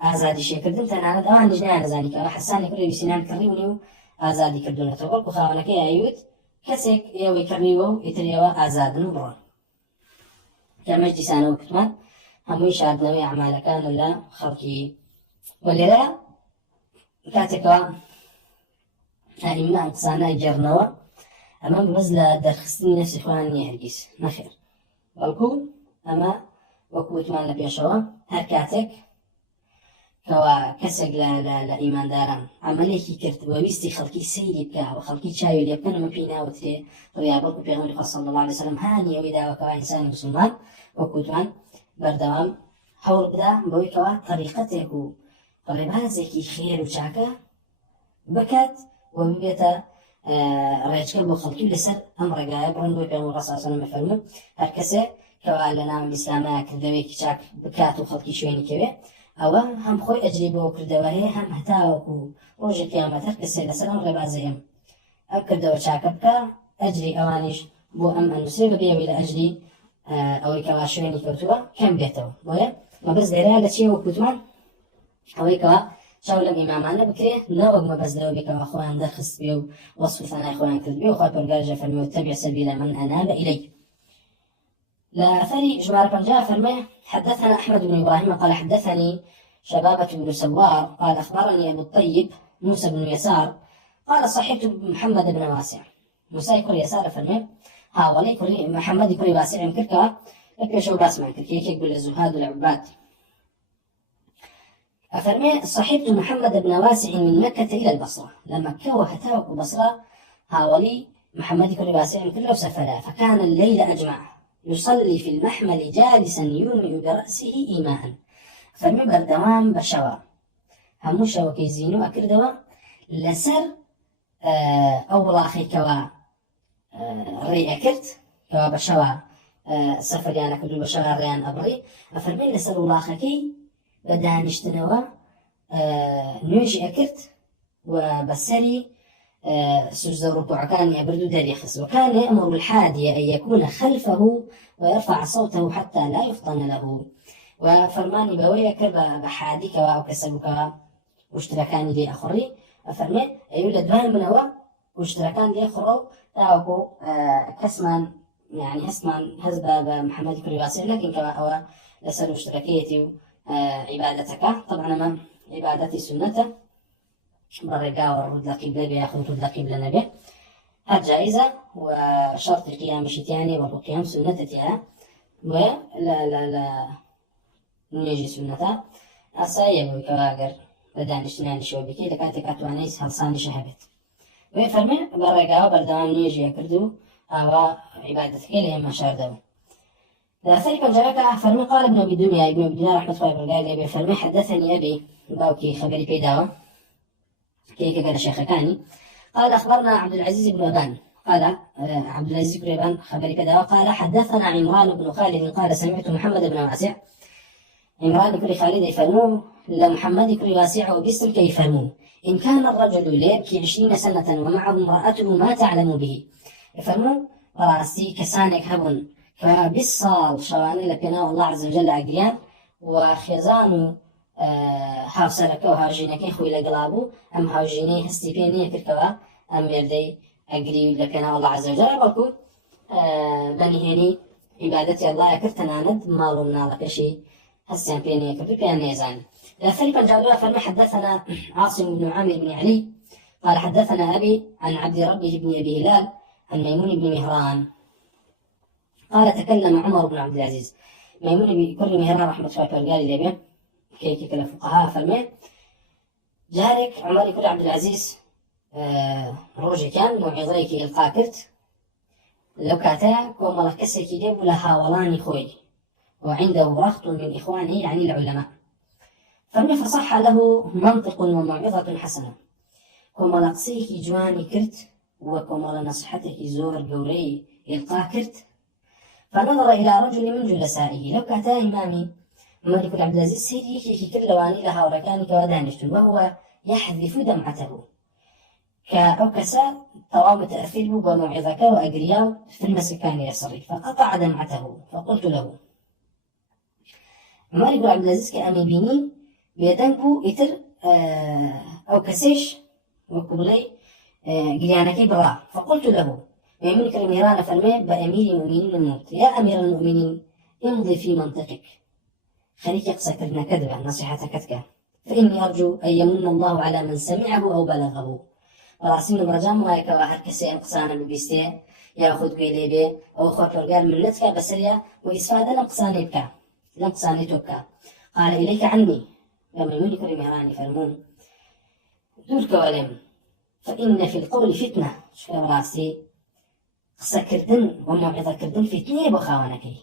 آزاد شيء كردن تنا دوان نجنا ذلك حسان كري بسنان كريونيو آزاد كردون تقول بخاونك يا أيود كسك يوي كريو يتريوا آزاد نبرون كمجلس أنا وكتمان هم يشاهد نوي أعمال كان ولا خلقي ولذا كاتكوا أئمة أقصانا يجرنوا أمام بزلا درخستني نفس إخواني هرقيس ما خير والكو أما وكوت ما نبي شوا هركاتك كوا كسق لا إيمان داران عمليه كرت وبيستي خلقي سيري بكاه وخلقي شاي اللي يبقى ما فينا وتري رياضك بيغمر صلى الله عليه وسلم هاني وإذا وكوا إنسان مسلمان وكوت من بردوام حول بدا بوي كوا طريقته ڕێبازێکی خێر و چاکە بکات و ببێتە ڕێچکە بۆ خەڵکی لەسەر ئەم ڕێگایە بڕۆن بۆی پێغەمبەر صلی الله علیه و سلم فەرموو هەر کەسێ کەوا لە ناو ئیسلامە کردەوەیەکی چاک بکات و خەڵکی شوێنی کەوێ ئەوە هەم خۆی ئەجری بۆ کردەوە هەیە هەم هەتاوەکو ڕۆژی قیامەت هەر کەسێ لەسەر ئەم ڕێبازەیە أكد وشاكبك أجري أوانيش بو أم النسيب بيو إلى أجري أو كواشويني كوتوا كم بيتو ويا ما بس ديرها لشيء وكتمان أو كوا شاول الإمامنا بكره نوع ما بس لو بك أخوان دخس بيو وصف ثنا أخوان كذبيو خاطر برجع فرمي وتبع سبيل من أناب إليه. لا فري جمار بنجاء فرمي حدثنا أحمد بن إبراهيم قال حدثني شبابة بن سوار قال أخبرني أبو الطيب موسى بن يسار قال صحبت محمد بن واسع موسى يقول يسار فرمي ها ولي كل محمد يقول واسع من كركا لك شو باسمع كركي يقول الزهاد والعباد. أفرمي صحبت محمد بن واسع من مكة إلى البصرة لما كوه هتاوك بصرة هاولي محمد يكون واسع كله سفلا فكان الليل أجمع يصلي في المحمل جالسا يومئ برأسه إيماء. فرمي بردوام بشوا همو شوا كيزينو أكردوا لسر أولا أخي كوا ري أكرت كوا بشوا سفر يعني كدو بشوا ريان أبري. أفرمي لسر أولا أخي بدانشتنوا نوشي أكرت وبسري سجد ركوع كان يبرد دريخس وكان يأمر الحادي أن يكون خلفه ويرفع صوته حتى لا يفطن له. وفرماني بويك بحاديك أو كسبك واشتركان لي أخري أفرمي أيولد بان منوا واشتركان لي أخرو تاوكو كسمان يعني اسمان هزبا بمحمد كل واسع لكن كما هو لسر اشتراكيتي عبادتك طبعا ما عبادتي سنته برقا ورد قبلة بياخذ رد قبلة نبي هالجائزة وشرط قيام شتياني وقيام سنتها ولا لا لا نيجي سنتها أسايا بكواجر بدان اشتنان شو بكي لكاتك أتوانيس هلصاني شهبت ويفرمي برقا وبردوام نيجي يكردو أو عبادتك إليه ما شاردو. ثالثا جاءك فرمي قال ابن أبي الدنيا ابن أبي الدنيا رحمة الله وبركاته أبي فرمي حدثني أبي باوكي خبري بيداوة كيف قال الشيخ كاني قال أخبرنا عبد العزيز بن أبان قال عبد العزيز بن أبان خبري بيداوة قال حدثنا عمران بن خالد قال سمعت محمد بن واسع عمران كل خالد يفرمون لمحمد كل واسع وبسر كي يفرمون إن كان الرجل ليبكي 20 سنة ومعه امرأته ما تعلم به يفرمون راسي كسانك هبن كبصال شواني لبناء الله عز وجل أقريان وخزانو هاوسرك وهاوجينك خوي لقلابو أم هاوجيني هستيبيني كركوا أم يردي أقري لبناء الله عز وجل بلكو بني هني عبادتي الله يكرتناند مالو منالك شي هستيان بيني يكرتو بيان نيزاني. لفريق الجادوة فرمي حدثنا عاصم بن عامر بن علي قال حدثنا أبي عن عبد ربه بن أبي هلال عن ميمون بن مهران قال تكلم عمر بن عبد العزيز ميمون بكل مهران رحمة الله قال لي كي كلا فقهاء فرمي جارك عمر بن عبد العزيز روجي كان موعظيك إلقاكرت لو كاتا كوم الله كسر كيجيب لها ولاني خوي وعنده رهط من إخوانه يعني العلماء فرمي فصح له منطق وموعظة حسنة كوم الله قسيك جواني كرت وكوم الله نصحتك زور قوري إلقاكرت فنظر إلى رجل من جلسائه لو كاتا إمامي ملك عبد العزيز سيدي كي كل واني لها وركانك ودانشت وهو يحذف دمعته أو كسا طوام تأثيره وموعظك وأقرياو في المسكان يصري فقطع دمعته فقلت له ملك عبد العزيز كأمي بيني بيدنكو إتر أو كسيش وكبلي قريانكي برا فقلت له يمينك الميران فرمي بأمير المؤمنين الموت يا أمير المؤمنين امضي في منطقك خليك يقصى كلمة كذبة نصيحة كتكة فإني أرجو أن يمن الله على من سمعه أو بلغه وراسين برجام ما يكوا هركسي أنقصانا ببيستي ياخذ قيلي بي أو خطر قال من نتكا بسرية وإسفادة لنقصاني بكا لنقصاني توكا قال إليك عني لما يمينك الميران فرمون دورك ولم فإن في القول فتنة شكرا راسي قصة كردن وموعظة كردن فتنة بخاونكي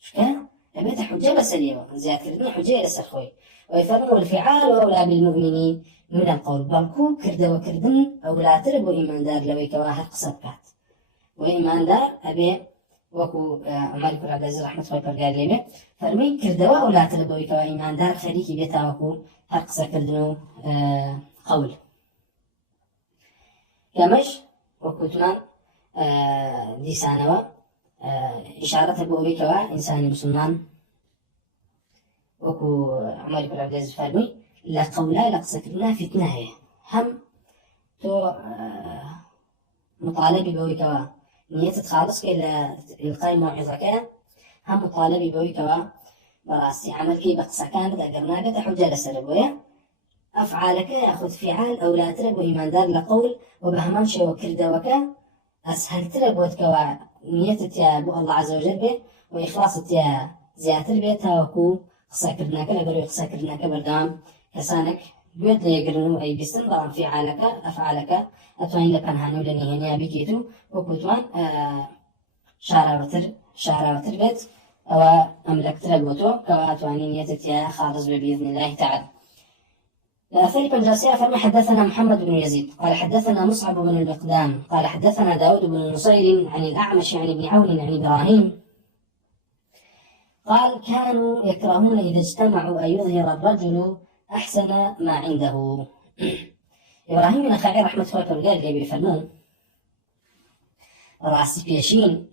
شكرا لبيت حجة بسرية زياد كردن حجة لسخوي ويفرموا الفعال أولى بالمؤمنين من القول بلكو كرد وكردن أو لا تربوا إيمان دار لوي كواهر قصبكات وإيمان دار أبي وكو مالك عبد العزيز رحمة الله قال لي فرمي كرد أو لا تربوا كوا إيمان دار خليكي بيتا وكو هر قصة كردنو قول كمش وكتمان دیسانەوە ئیشارەتە بۆ ئەوەی کەوا ئینسانی مسلمان وەکو عومەری کوڕ عەبدولعەزیز فەرمووی لە قەولا لە قسەکردنا فتنە هەیە هەم تۆ مطالبی بەوەی کەوا نیەتت خالصکەی لە ئیلقای مۆعیزەکە هەم مطالبی بەوەی کەوا بەڕاستی عەمەلکەی بە قسەکانت ئەگەر نابێتە حوجە لەسەر بۆیە ئەفعالەکە یاخود فیعال ئەولاترە بۆ ئیماندار لە قەول و بە هەمان شێوە کردەوەکە ئەسهەلترە بۆتکەوە نیەتت یا بۆ ئەڵڵا عەزە وەجەل بێ و ئیخلاصت یا زیاتر بێت تاوەکو قسەکردنەکە لەبەرەوەی قسەکردنەکە بەردەوام کەسانێک گوێت لێگرن و ئەیبیستن بەڵام فیعالەکە ئەفعالەکە ئەتوانین لە پەنهانی و لە نهێنیا بکەیت و وەکوتوان شاراوەتر بێت ئەوە ئەملەکترە بۆ تۆ کەوا ئەتوانین نیەتت یا خالص بێ بإذن الله تعالى. الأثر بنجاسية فرمى حدثنا محمد بن يزيد قال حدثنا مصعب بن المقدام قال حدثنا داود بن نصير عن الأعمش عن ابن عون عن إبراهيم قال كانوا يكرهون إذا اجتمعوا أن يظهر الرجل أحسن ما عنده. إبراهيم بن خعي رحمة الله قال لي بفرمون راسي بيشين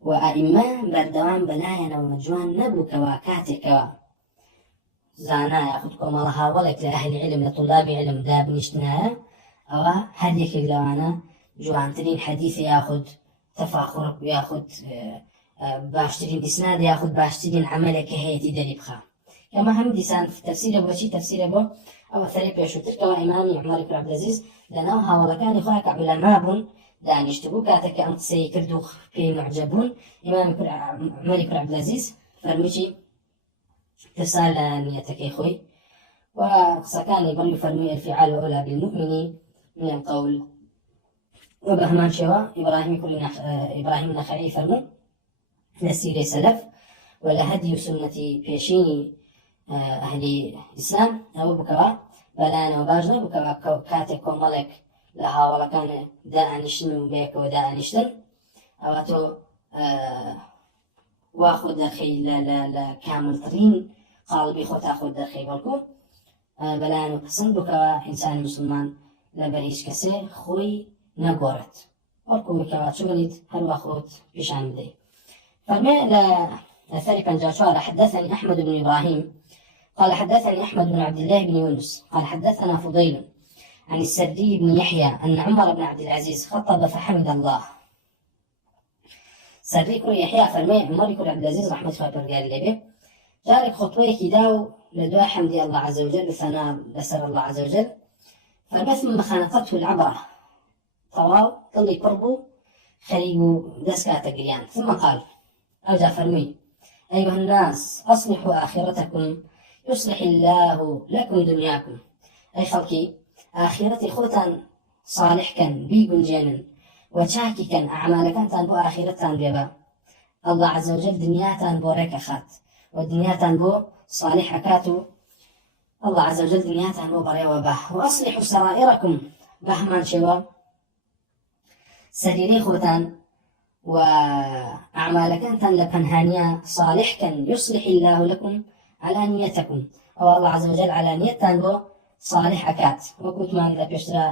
وأئمة بردوان بلاينا ومجوان نبوك وكاتك زانا ياخذ كومالها ولك لأهل علم لطلاب علم داب نشتنا أو هديك لوانا جوانترين حديث ياخذ تفاخر وياخذ باشترين إسناد ياخذ باشترين عملك هيتي دريبخا كما هم ديسان في تفسير بوشي تفسير بو أو ثري بيشو تلك وإمامي عمر بن عبد العزيز لأنها ولكان خاك علماء دانشتبو كاتك أنت سيكردوخ في معجبون إمام عمر بن عبد العزيز فرميشي تسال نيتك يا خوي وسكان يبري فرمي الفعال أولى بالمؤمن من القول وبهمان شوا إبراهيم النخعي فرمو لسير سلف ولا هدي سنة بيشيني أهل الإسلام أو بكوا بلانا وباجنا بكوا كاتكم ملك لها ولا كان داء نشتن بيك وداء نشتن أو تو واخذ دخي لا كامل طرين قالبي خو تاخذ دخي بالكو بلانو قسم بكوا إنسان مسلمان لبريش كسي خوي نقورت بالكو بكوا شغلت هل واخوت بشان بدي فرمي لثري بنجاشوار حدثني أحمد بن إبراهيم قال حدثني أحمد بن عبد الله بن يونس قال حدثنا فضيل عن السردي بن يحيى أن عمر بن عبد العزيز خطب فحمد الله. سردي كل يحيى فرمي عمر كل عبد العزيز رحمة الله قال لي جارك خطوة كداو لدعاء حمد الله عز وجل وثناء لسر الله عز وجل فبث من خانقته العبرة طواو طلي قربو خليقو دسكات قريان ثم قال أرجع فرمي أيها الناس أصلحوا آخرتكم يصلح الله لكم دنياكم. أي خلقي آخرتي خوتان صالح كان بيقن جنن وشاكي كان أعمالك تان بو آخرتان بيبا الله عز وجل دنياتان بو ركخات ودنياتان بو صالح كاتو الله عز وجل دنياتان بو بري وبه وأصلحوا سرائركم بهمان شوا سريري خوتان وأعمالك تان لبنهانيا صالح كان يصلح الله لكم على نيتكم أو الله عز وجل على نيتان بو صالح أكات وكنت ما إذا بيشترى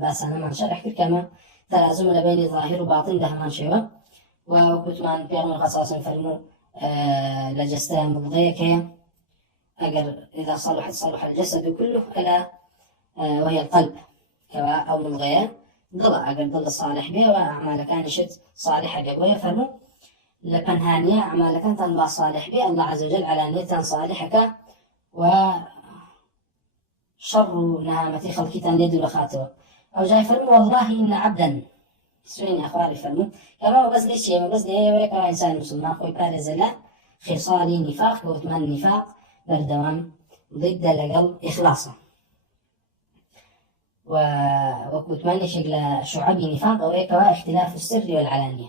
باسانا ما شرح كما تلازم بين ظاهر وباطن ده ما شيء وكنت ما بيعمل خصائص فرمو لجسته مضغية أجر إذا صلح الجسد كله ألا وهي القلب كوا أو مضغية ضل أجر ضل الصالح به وأعمال كان شت صالحة جبوية فرمو لبنهانية أعمال كان تنبع صالح به الله عز وجل على نية صالحك و شر نعمتي خلقتان يد لخاته أو جاي فرمو والله إن عبدا سوين أخواري فرمو كما بس ليش ما بس ليه ولك إنسان مسلمان خوي بارز لا خصالي نفاق وثمان نفاق بردوام ضد لقل إخلاصا وكتمان شكل شعبي نفاق ويكوا اختلاف السر والعلانية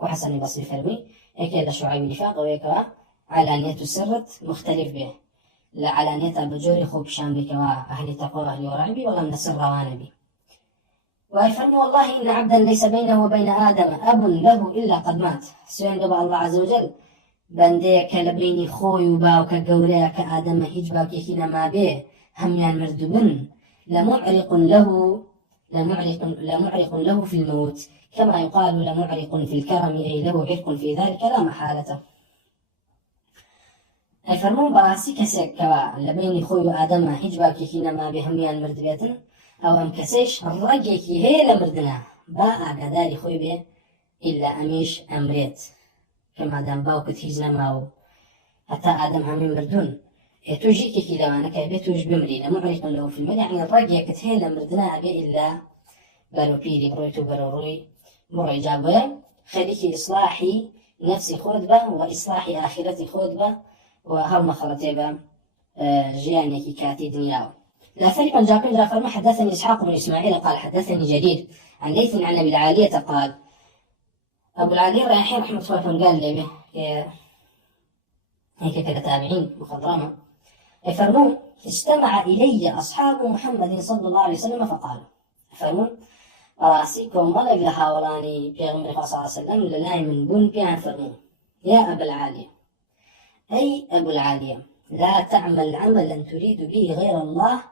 وحسن البصري فرمي هكذا شعبي نفاق ويكوا علانية السر مختلف به لعلانية بجوري خوب شان بك وأهل تقوى أهل ورعبي ولا من السر وانبي ويفرم والله إن عبدا ليس بينه وبين آدم أب له إلا قد مات سوين دبا الله عز وجل بنديك لبيني خوي وباوك قوليك آدم هجباك يكينا ما به هميان مردبن لمعرق له لمعرق له في الموت، كما يقال لمعرق في الكرم، أي له عرق في ذلك لا محالة. فرمون براسي كسك كوا لبين خوي وآدم هیچ باكي نما بهميان مرد بيتن أو أم كسيش رجيكي هي لمردنا با أقداري خوي به إلا أميش أمريت كما دام باوكت هیچ نماو حتى آدم همين مردون توجيكي كي لوانا كيبيتوش بمري لمعرق له في المري، يعني رجيكت هي لمردنا أبي إلا برو بيري برويتو برو روي مري جابه خليكي إصلاحي نفسي خودبة وإصلاحي آخرتي خودبة وهرم خلطيبة جيانيكي كاتي دنياو. لا فرق من جابر ما حدثني إسحاق بن إسماعيل قال حدثني جرير عن ليث عن أبي العالية قال أبو العالية رايحين رحمة الله قال لي به هيك كده تابعين مخضرمة فرمون استمع إلي أصحاب محمد صلى الله عليه وسلم فقالوا فرمون راسيكم ضلق لها وراني بيغمر صلى الله عليه وسلم لله من بن بيان فرمون يا أبا العالية أي أبو العالية لا تعمل عملا تريد به غير الله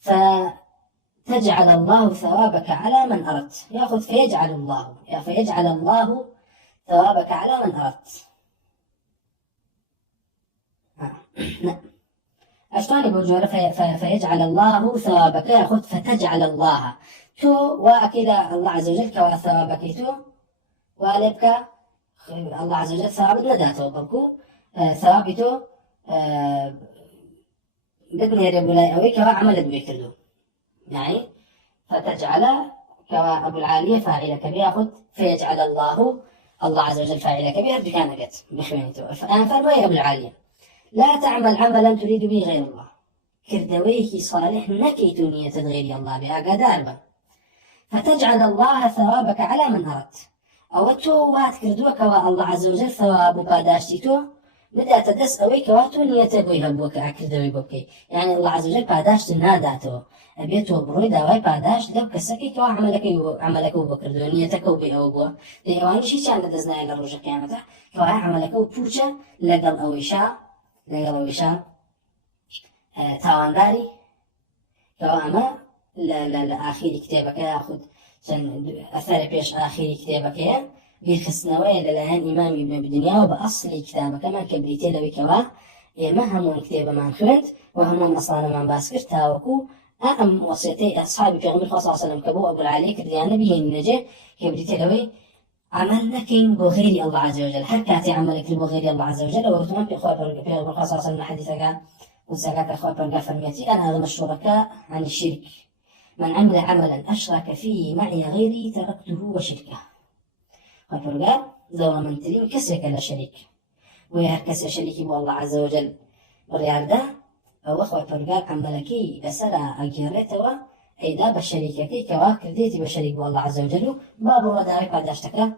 فتجعل الله ثوابك على من أردت. يأخذ فيجعل الله ثوابك على من أردت. أشتاني بوجوره فيجعل الله ثوابك، يأخذ فتجعل الله تو وأكيد الله عز وجل كوا ثوابك تو والبك الله عز وجل ثواب نداته وبركو ثوابته بدني ربولاي أوي كوا عمل بيكله يعني فتجعل كوا أبو العالية فاعلك بيأخذ فيجعل الله عز وجل فاعلك بيأخذ كان قت بخوينته. فأنا فرمي أبو العالية لا تعمل عملا تريد به غير الله كردويك صالح نكيت نية غير الله بها قدار فتجعل الله ثوابك على من أردت أو تو وات كردوك الله عز وجل ثواب باداشتيتو بدأ تدس أوي كواتو نية بويها بوك أكردوي بوكي، يعني الله عز وجل باداشت ناداته أبيتو بروي داوي باداشت لو كسكي كوا عملك وبكردو نيتك وبيها وبوا ديواني شي كان دزنا إلى رجع قيامته كوا عملك وبوشة لقل أويشا تاوانداري كوا أما لا آخر كتابك ياخذ أثر بيش آخر كتابك بيخسنوي للآن إمام ابن بدنيا وبأصل كتابك ما كبريتي لوي كوا ما همون كتابة ما نخوت وهمون أصلا ما باسكر تاوكو أم وصيتي أصحابي في غمر صلى الله عليه وسلم كبو أبو العالي كرديانا بيهن النجاة كبريتي لوي عملك بغير الله عز وجل حكاتي عملك بغير الله عز وجل ورتمان في أخوة في غمر صلى الله عليه وسلم حديثك وساكاك أخوة برقا فرميتي أنا أغم الشركاء عن الشرك من عمل عملا أشرك فيه معي غيري تركته وشركه. وفرقا زور من تلين كسرك لا شريك ويهكس شريكي بو الله عز وجل والريال ده أو أخوة فرقا عملكي بسرا أجيرته أيضا بشريكك كوا كرديتي بشريك بو الله عز وجل باب وداري بعد اشتكى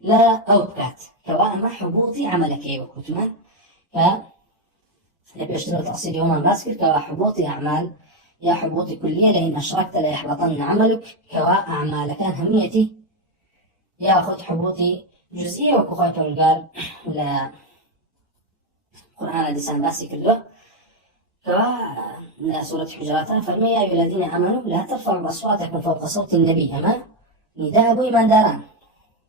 لا أوبكات كوا أما حبوطي عملكي وكتمان يبيشتغل تأصيل يوما باسكر كوا حبوطي أعمال يا حبوطي كلية لئن أشركت لا يحبطن عملك كوا أعمالك هميتي ياخذ حبوطي جزئية وكخوي تولقال لا قرآن لسان باسي كله كوا لا سورة حجراتها فرمي يا أيها الذين آمنوا لا ترفعوا أصواتكم فوق صوت النبي أما نداء أبو إيمان داران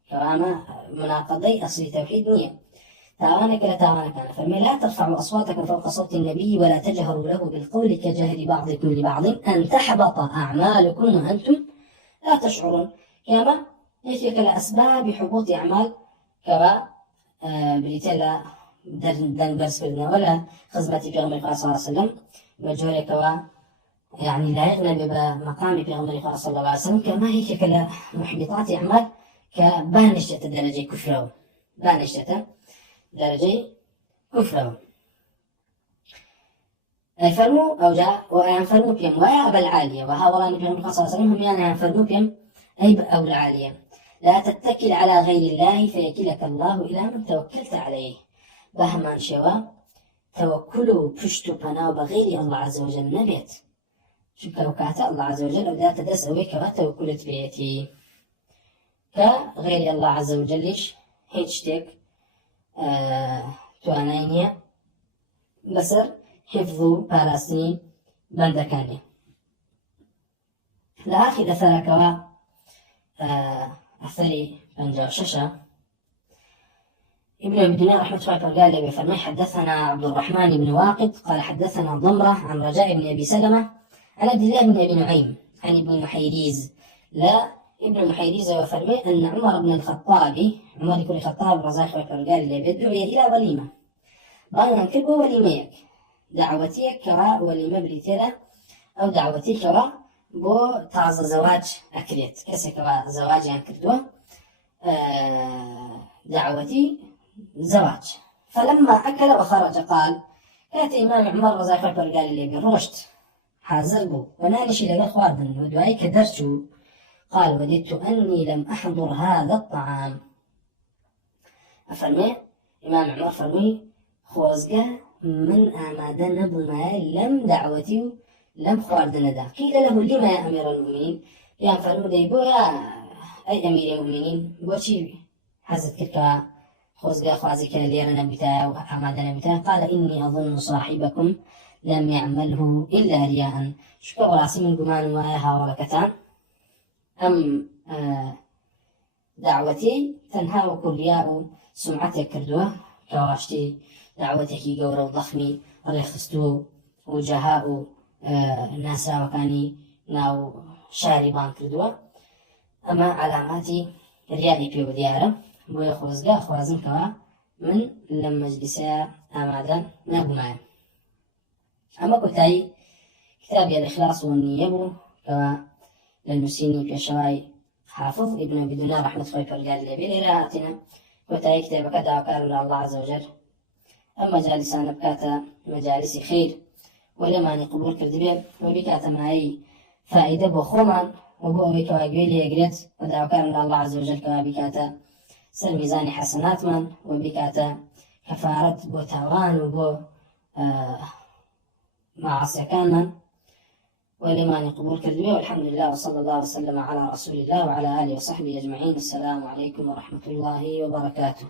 كوا أما مناقضي أصل توحيد نية تعانك لا تعانك أنا فرمي لا ترفعوا أصواتكم فوق صوت النبي ولا تجهروا له بالقول كجهر بعضكم لبعض أن تحبط أعمالكم وأنتم لا تشعرون. كما يشيك لأسباب حبوط أعمال كما بريتلا دن برس بدنا ولا خزمتي في غمر صلى الله عليه وسلم وجوري كوا يعني لا يغنى بمقامي في غمر صلى الله عليه وسلم كما هيك كلا محبطات أعمال كبانشة درجة كفرون بانشة درجة كفرون فرمو أو جاء وأنفرمو بيم ويا أبا العالية وهؤلاء النبي صلى الله عليه وسلم هم يعني أنفرمو بيم أي أو العالية لا تتكل على غير الله فيكلك الله إلى من توكلت عليه بهمان شوا توكلوا بشتو بناو بغير الله عز وجل نبيت شكا وكاتا الله عز وجل ولا تدس أويك وتوكلت بيتي كغير الله عز وجل هيتشتك توانينيا بسر حفظ باراستني بندكاني لآخر أثرك أثري بنجا ششة ابن أبي دنيا رحمة الله قال لي فرمي حدثنا عبد الرحمن بن واقد قال حدثنا ضمرة عن رجاء بن أبي سلمة عن عبد الله بن أبي نعيم عن ابن محيريز لا ابن محيريز وفرمي أن عمر بن الخطاب عمر بن الخطاب رضي الله عنه قال لي دعي إلى وليمة بانا كربو وليميك دعوتيك كوا وليمة بريتيرا أو دعوتي كوا بو تعز زواج أكريت كسي كوا زواج يعني كردوه دعوتي زواج. فلما أكل وخرج قال كانت إمام عمر رضي الله عنه قال لي برشت حاضر بو ونالش إلى الخواردن ودعي كدرت قال وددت أني لم أحضر هذا الطعام. أفرمي إمام عمر فرمي خوزقا من آمادنا بما لم دعوتي لم خواردن دا قيل له لما يا أمير المؤمنين يا فرمو ديبو يا أي أمير المؤمنين بوشي حزت كركا خوزقا خوازك ليرنا بتاع وآمادنا بتاع قال إني أظن صاحبكم لم يعمله إلا رياء شكرا راسي من قمان وياها ولكتان أم دعوتي تنهى وكل رياء سمعتك كردوه كواشتي دعوتك قورة وضخمي ريخستو وجهاء ناسا وكاني ناو شاربان كردوه أما علاماتي ريالي بيو ديارة ويخوزقا خوازن كوا من لما مجلسا آمادا نبما. أما كتاي كتابي الإخلاص والنية بو كوا للنسيني بيشواي حافظ ابن أبي دنيا رحمة الله قال لي بإلهاتنا كتاي كتاب كذا وقال الله عز وجل أما جالسان بكاتا مجالس خير ولما نقبول كردبين وبكاتا معي فائدة بخوما وبو بكوا قويلي يقريت ودعو كان الله عز وجل كوا بكاتا سر ميزان حسنات من وبكاتا كفارة بو تاوان وبو معاصي كان من ولما نقبول كردبين والحمد لله وصلى الله وسلم على رسول الله وعلى آله وصحبه أجمعين. السلام عليكم ورحمة الله وبركاته.